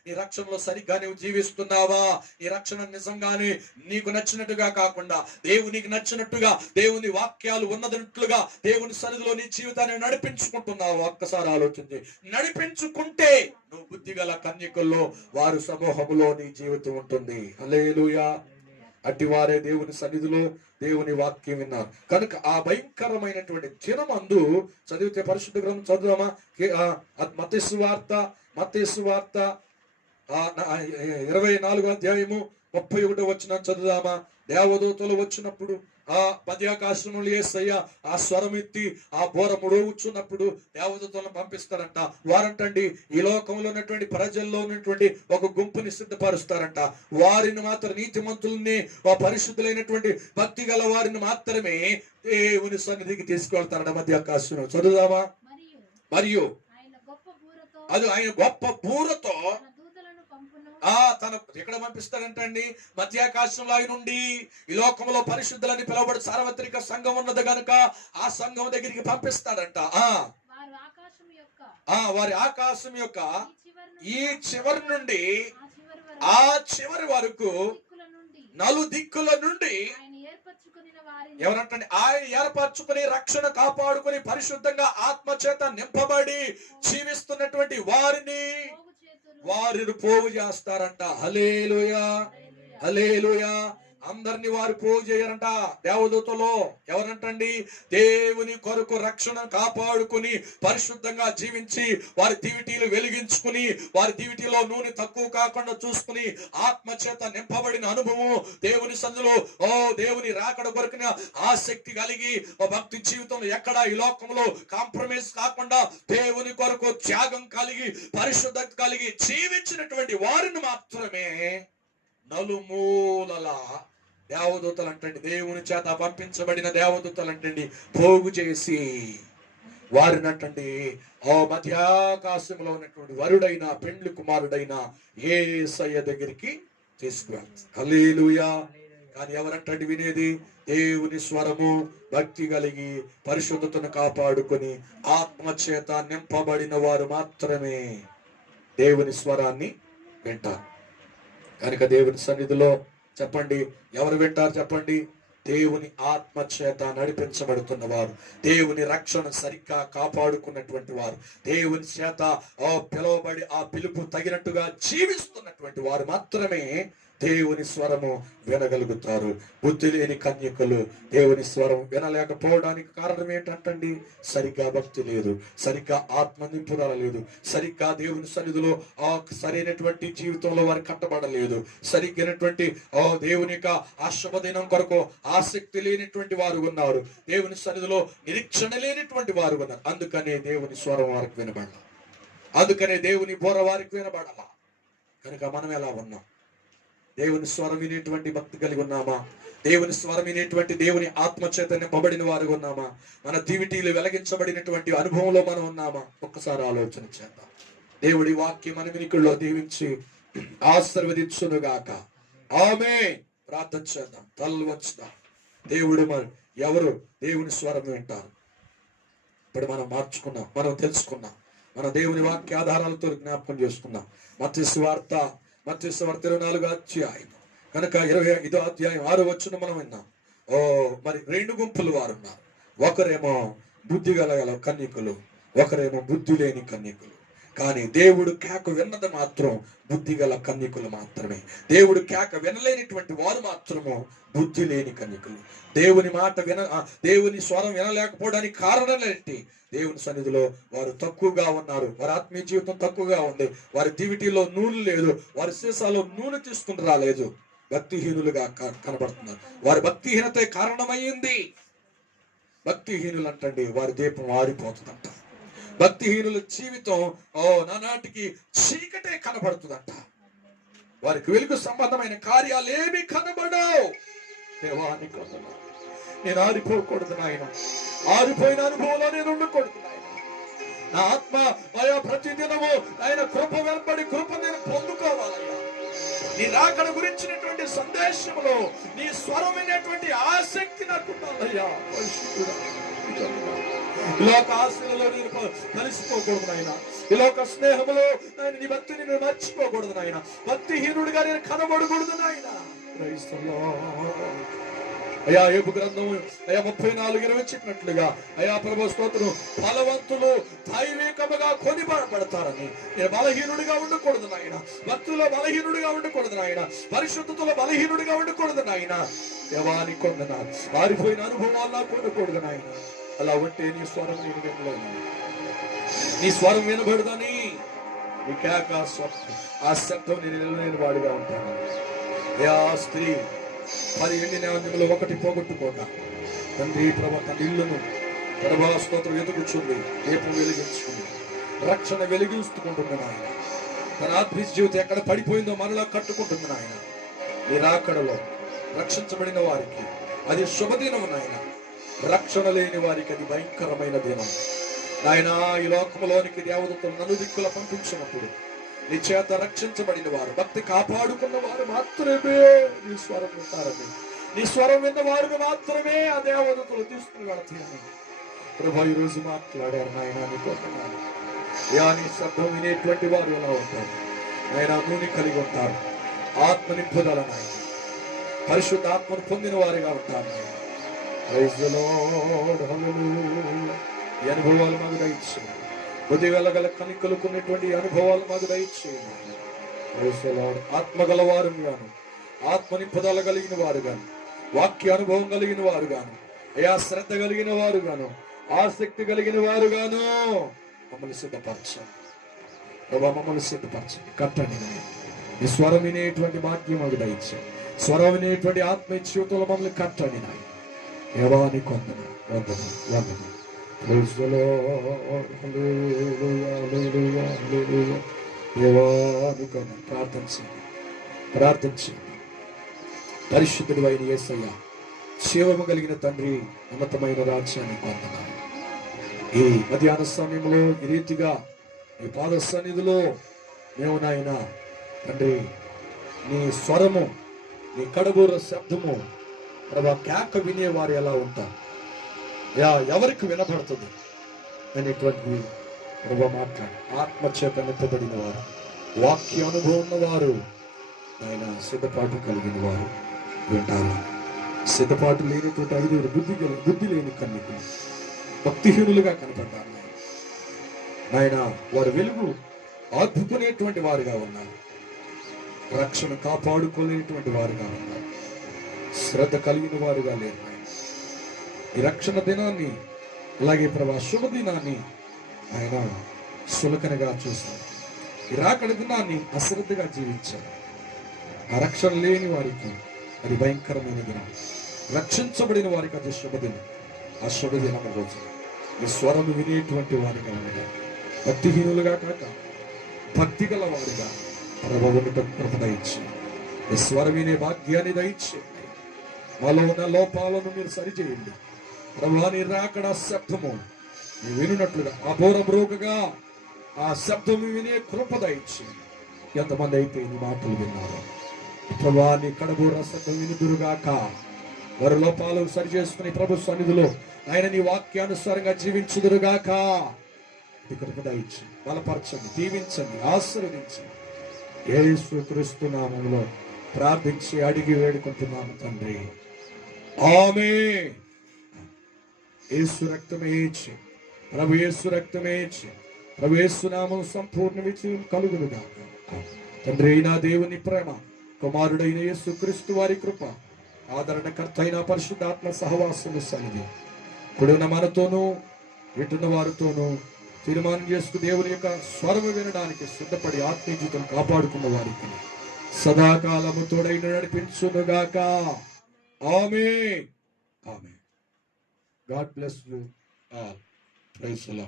నీ రక్షణలో సరిగ్గా నువ్వు జీవిస్తున్నావా? నీ రక్షణ నిజంగానే నీకు నచ్చినట్టుగా కాకుండా దేవునికి నచ్చినట్టుగా, దేవుని వాక్యాలు ఉన్నదన్నట్లుగా దేవుని సన్నిధిలో నీ జీవితాన్ని నడిపించుకుంటున్నావా? ఒక్కసారి ఆలోచించి నడిపించుకుంటే నువ్వు బుద్ధిగల కన్యకల్లో వారు సమూహములో నీ జీవితం ఉంటుంది. హల్లెలూయా. అట్టి వారే దేవుని సన్నిధిలో దేవుని వాక్యం విన్నారు కనుక ఆ భయంకరమైనటువంటి దినమందు చదివితే పరిశుద్ధ గ్రంథం చదువుదామా? మత్తయి సువార్త 24వ అధ్యాయము 31వ వచనం చదువుదామా? దేవదూతలు వచ్చినప్పుడు ఆ మధ్యాకాశంలో యేసయ్య ఆ స్వరం ఎత్తి ఆ బోర ముడవుచున్నప్పుడు దేవదూతలను పంపిస్తారంట. వారంటండి ఈ లోకంలో ఉన్నటువంటి ప్రజల్లో ఉన్నటువంటి ఒక గుంపుని సిద్ధపరుస్తారంట. వారిని మాత్రం నీతిమంతుల్ని, ఆ పరిశుద్ధులైనటువంటి భక్తి గల వారిని మాత్రమే దేవుని సన్నిధికి తీసుకెళ్తారంట మధ్యాకాశంలో. చదువుదామా? మరియు అది ఆయన గొప్ప బూరతో తన ఎక్కడ పంపిస్తాడంటండి? మధ్యాకాశంలో ఆయన నుండి ఈ లోకంలో పరిశుద్ధులని పిలువబడి సార్వత్రిక సంఘం ఉన్నది గనుక ఆ సంఘం దగ్గరికి పంపిస్తాడంట. వారి ఆకాశం యొక్క ఈ చివరి నుండి ఆ చివరి వరకు నలుదిక్కుల నుండి ఎవరంటే ఆయన ఏర్పరచుకుని రక్షణ కాపాడుకుని పరిశుద్ధంగా ఆత్మచేత నింపబడి జీవిస్తున్నటువంటి వారిని పోగు చేస్తారంట. హల్లెలూయా. హల్లెలూయా. అందరినీ వారు పోగు చేయరంట. దేవదూతలో ఎవరంటండి? దేవుని కొరకు రక్షణ కాపాడుకుని పరిశుద్ధంగా జీవించి వారి దివిటీలు వెలిగించుకుని వారి దివిటీలో నూనె తక్కువ కాకుండా చూసుకుని ఆత్మచేత నింపబడిన అనుభవం, దేవుని సన్నిధిలో దేవుని రాకడ కొరకున ఆసక్తి కలిగి భక్తి జీవితంలో ఎక్కడ ఈ లోకంలో కాంప్రమైజ్ కాకుండా దేవుని కొరకు త్యాగం కలిగి పరిశుద్ధత కలిగి జీవించినటువంటి వారిని మాత్రమే నలుమూలల దేవదూతలు అంటండి, దేవుని చేత పంపించబడిన దేవదూతలు అంటండి పోగు చేసి వారిని అంటండి మధ్యాకాశంలో ఉన్నటువంటి వరుడైన పెండ్లి కుమారుడైన యేసయ్య దగ్గరికి తీసుకువెళ్తారు. హల్లెలూయా. కానీ ఎవరంటండి వినేది? దేవుని స్వరము భక్తి కలిగి పరిశుద్ధతను కాపాడుకొని ఆత్మచేత నింపబడిన వారు మాత్రమే దేవుని స్వరాన్ని వింటారు. కనుక దేవుని సన్నిధిలో చెప్పండి, ఎవరు వింటారు చెప్పండి? దేవుని ఆత్మచేత నడిపించబడుతున్న వారు, దేవుని రక్షణ సరిగ్గా కాపాడుకున్నటువంటి వారు, దేవుని చేత పిలువబడి ఆ పిలుపు తగినట్టుగా జీవిస్తున్నటువంటి వారు మాత్రమే దేవుని స్వరము వినగలుగుతారు. బుద్ధి లేని కన్యకలు దేవుని స్వరం వినలేకపోవడానికి కారణం ఏంటంటండి? సరిగ్గా భక్తి లేదు, సరిగ్గా ఆత్మ నింపుదల లేదు, సరిగ్గా దేవుని సన్నిధిలో సరైనటువంటి జీవితంలో వారు కట్టబడలేదు, సరిగ్గినటువంటి దేవుని యొక్క ఆ శుభదినం కొరకు ఆసక్తి లేనిటువంటి వారు ఉన్నారు, దేవుని సన్నిధిలో నిరీక్షణ లేనిటువంటి వారు ఉన్నారు. అందుకనే దేవుని స్వరం వారికి వినబడాల, అందుకనే దేవుని బోర వారికి వినబడాల. కనుక మనం ఎలా ఉన్నాం? దేవుని స్వరం వినేటువంటి భక్తి కలిగి ఉన్నామా? దేవుని స్వరం వినేటువంటి దేవుని ఆత్మచేత నింపబడిన వారు ఉన్నామా? మన దివిటీలు వెలిగించబడినటువంటి అనుభవంలో మనం ఉన్నామా? ఒక్కసారి ఆలోచన చేద్దాం. దేవుడి వాక్యం మన వినికిడిలో దీవించి ఆశీర్వదించునుగాక. ఆమేన్. ప్రార్థన చేద్దాం. తల్లు వచ్చుదాం. దేవుడు ఎవరు దేవుని స్వరం వింటారు? ఇప్పుడు మనం మార్చుకున్నాం, మనం తెలుసుకున్నాం, మన దేవుని వాక్య ఆధారాలతో జ్ఞాపకం చేసుకున్నాం. మత్తయి సువార్త 24వ అధ్యాయం కనుక 25వ అధ్యాయం 6వ వచనం మనం విన్నాం. మరి రెండు గుంపులు వారు ఉన్నారు. ఒకరేమో బుద్ధి గల కన్యకులు, ఒకరేమో బుద్ధి లేని కన్యకులు. కానీ దేవుడు కేక విన్నది మాత్రం బుద్ధి గల కన్యకులు మాత్రమే. దేవుడు కేక వినలేనిటువంటి వారు మాత్రము బుద్ధి లేని కన్యకులు. దేవుని మాట దేవుని స్వరం వినలేకపోవడానికి కారణం ఏంటి? దేవుని సన్నిధిలో వారు తక్కువగా ఉన్నారు, వారి ఆత్మీయ జీవితం తక్కువగా ఉంది, వారి దివిటీలో నూనె లేదు, వారి సీసాలో నూనె తీసుకుని రాలేదు, భక్తిహీనులుగా కనబడుతున్నారు. వారి భక్తిహీనత కారణమైంది. భక్తిహీనులు అంటండి వారి దీపం ఆరిపోతుందంట, భక్తిహీనుల జీవితం నానాటికి చీకటే కనబడుతుందంట. వారికి వెలుగు సంబంధమైన కార్యాలు ఏమి కనబడవు. దేవానికి వందనాలు. నేను ఆరిపోకూడదు నాయన, ఆరిపోయిన అనుభవంలో నేను ఉండకూడదు నాయన. నా ఆత్మ అయా ప్రతిదినము ఆయన కృప వెంబడి కృప నేను పొందుకోవాలయ్యా. నీ రాకడ గురించినటువంటి సందేశంలో నీ స్వరం వినేటువంటి ఆసక్తి నాకు ఉండాలయ్యా. ఈ లోక ఆశలలో నేను కలిసిపోకూడదు నాయన. ఈ లోక స్నేహములో నీ భక్తిని నేను మర్చిపోకూడదు నాయన. భక్తిహీనుడిగా నేను కనబడకూడదు నాయన. అయా యోబు గ్రంథం 34:20 చెప్పినట్లుగా అయా ప్రభు స్తోత్రం, బలవంతులు దైవికముగా కొనిపడతారని నేను బలహీనుడిగా ఉండకూడదు నాయన. భక్తుల్లో బలహీనుడిగా ఉండకూడదు నాయన. పరిశుద్ధతలో బలహీనుడిగా ఉండకూడదు నాయన. దేవానికి వందనాలు. మారిపోయిన అనుభవాలు నాకు ఉండకూడదు నాయన. అలా ఉంటే నీ స్వరం నేను వినలేను. నీ స్వరం వినబడదని నీ కేక ఆ శబ్దం నేను వాడిగా ఉంటాను. ఆ స్త్రీ 10 ఎండిన ఆజ్ఞలు ఒకటి పోగొట్టుకోక తండ్రి ప్రభు తన ఇల్లును ప్రభా స్తోత్రం ఎదుగుచుంది, దీపం వెలిగించుకుంది, రక్షణ వెలిగిస్తుంటుంది నాయన. తన ఆత్మీయ జీవితం ఎక్కడ పడిపోయిందో మనలా కట్టుకుంటుంది నాయన. నీ రాకడలో రక్షించబడిన వారికి అది శుభదినం నాయన. రక్షణ లేని వారికి అది భయంకరమైన దినం నాయన. ఈ లోకంలోనికి దేవదూతలు నలుదిక్కుల పంపించినప్పుడు నీ చేత రక్షించబడిన వారు, భక్తి కాపాడుకున్న వారు మాత్రమే నీ స్వరం వింటారని, నీ స్వరం విన్న వారిని మాత్రమే ఆ దేవదూతలు తీసుకుని వెళతారని ప్రభు ఈ రోజు మాట్లాడారు నాయన. నీకోసమని నీ శబ్దం వినేటువంటి వారు ఎలా ఉంటారు ఆయన? నూనె కలిగి ఉంటారు, ఆత్మ నింపుదల నాయన, పరిశుద్ధ ఆత్మను పొందిన వారిగా ఉంటారు. ఈ అనుభవాలు మాకు దయచేయండి. బుద్ధి వెళ్ళగల కనికలుకున్నటువంటి అనుభవాలు మాకు దయచేయండి. ఆత్మ గలవారు గాను, ఆత్మ నింపుదల కలిగిన వారు గాను, వాక్య అనుభవం కలిగిన వారు గాను, అయా శ్రద్ధ కలిగిన వారు గాను, ఆసక్తి కలిగిన వారు గాను మమ్మల్ని సిద్ధపరచండి ప్రభా. మమ్మల్ని సిద్ధపరచండి, కట్టండి. ఈ స్వరం వినేటువంటి భాగ్యం మాకు దయచేయండి. స్వరం వినేటువంటి ఆత్మ జీవితంలో మమ్మల్ని కట్టండి నాయన. దేవానికి వందనాలు, వందనాలు, వందనాలు. ప్రార్థించండి. పరిశుద్ధుడు అయిన యేసయ్య, జీవము కలిగిన తండ్రి, ఉన్నతమైన రాజ్యాన్ని వందనాలు. ఈ మధ్యాహ్న సమయంలో ఈ రీతిగా నీ పాద సన్నిధిలో మేము నాయన తండ్రి నీ స్వరము, నీ కడబూర శబ్దము ప్రభా కేక వినేవారు ఎలా ఉంటారు, ఎవరికి వినపడుతుంది అనేటువంటి ప్రభు మాట్లాడి ఆత్మచేత నింపబడిన వారు, వాక్య అనుభవం ఉన్నవారు ఆయన సిద్ధపాటు కలిగిన వారు వింటారు. సిద్ధపాటు లేనిటువంటి 5 బుద్ధి లేని కన్యకులు భక్తిహీనులుగా కనపడ్డారు నాయన. వారు వెలుగు ఆర్పుకునేటువంటి వారుగా ఉన్నారు, రక్షణ కాపాడుకోలేనటువంటి వారుగా ఉన్నారు, శ్రద్ధ కలిగిన వారుగా లేరు. ఈ రక్షణ దినాన్ని అలాగే ప్రభా శుభదినాన్ని ఆయన సులకనగా చూశారు. ఈ రాకడ దినాన్ని అశ్రద్ధగా జీవించారు. ఆ రక్షణ లేని వారికి అది భయంకరమైన దినం, రక్షించబడిన వారికి అది శుభదినం. ఆ శుభదినం రోజు ఈ స్వరం వినేటువంటి వారిగా ఉండగా, భక్తిహీనులుగా కాక భక్తి గల వారిగా ప్రభువుని కృప దయచేయండి. ఈ స్వరం వినే భాగ్యాన్ని దయచేయండి. మాలో ఉన్న లోపాలను మీరు సరిచేయండి ప్రభువా. నీ రాకడ శబ్దము నీ వినున్నట్లుగా అఘోరమ్రోగగా ఆ శబ్దం వినే కృప దయచేయండి. ఎంతమంది అయితే నీ మాటలు విన్నారు ప్రభువా, నీ కడబోర శబ్దం వినుదురుగాక. వారి లోపాలు సరి చేసుకుని ప్రభు సన్నిధిలో ఆయన నీ వాక్యానుసారంగా జీవించుదురుగాక. కృప దయచేయండి, బలపరచండి, దీవించండి, ఆశీర్వదించండి. యేసు క్రీస్తు నామములో ప్రార్థించి అడిగి వేడుకుంటున్నాము తండ్రి, ఆమేన్. యేసు రక్తమే ఇచ్చి, ప్రభు యేసు రక్తమే ఇచ్చి, ప్రభు యేసు నామం సంపూర్ణ విజయం కలుగునుగాక. తండ్రి అయిన దేవుని ప్రేమ, కుమారుడైన యేసు క్రీస్తు వారి కృప, ఆదరణకర్త అయిన పరిశుద్ధాత్మ సహవాసము సన్నిధి ఇప్పుడున్న మనతోనూ వింటున్న వారితోనూ తీర్మానం చేసుకు దేవుని యొక్క స్వరము వినడానికి సిద్ధపడి ఆత్మీయ జీవితం కాపాడుకున్న వారికి సదాకాలము తోడైన నడిపించునుగాక. ఆమేన్, ఆమేన్. God bless you all. Praise the Lord.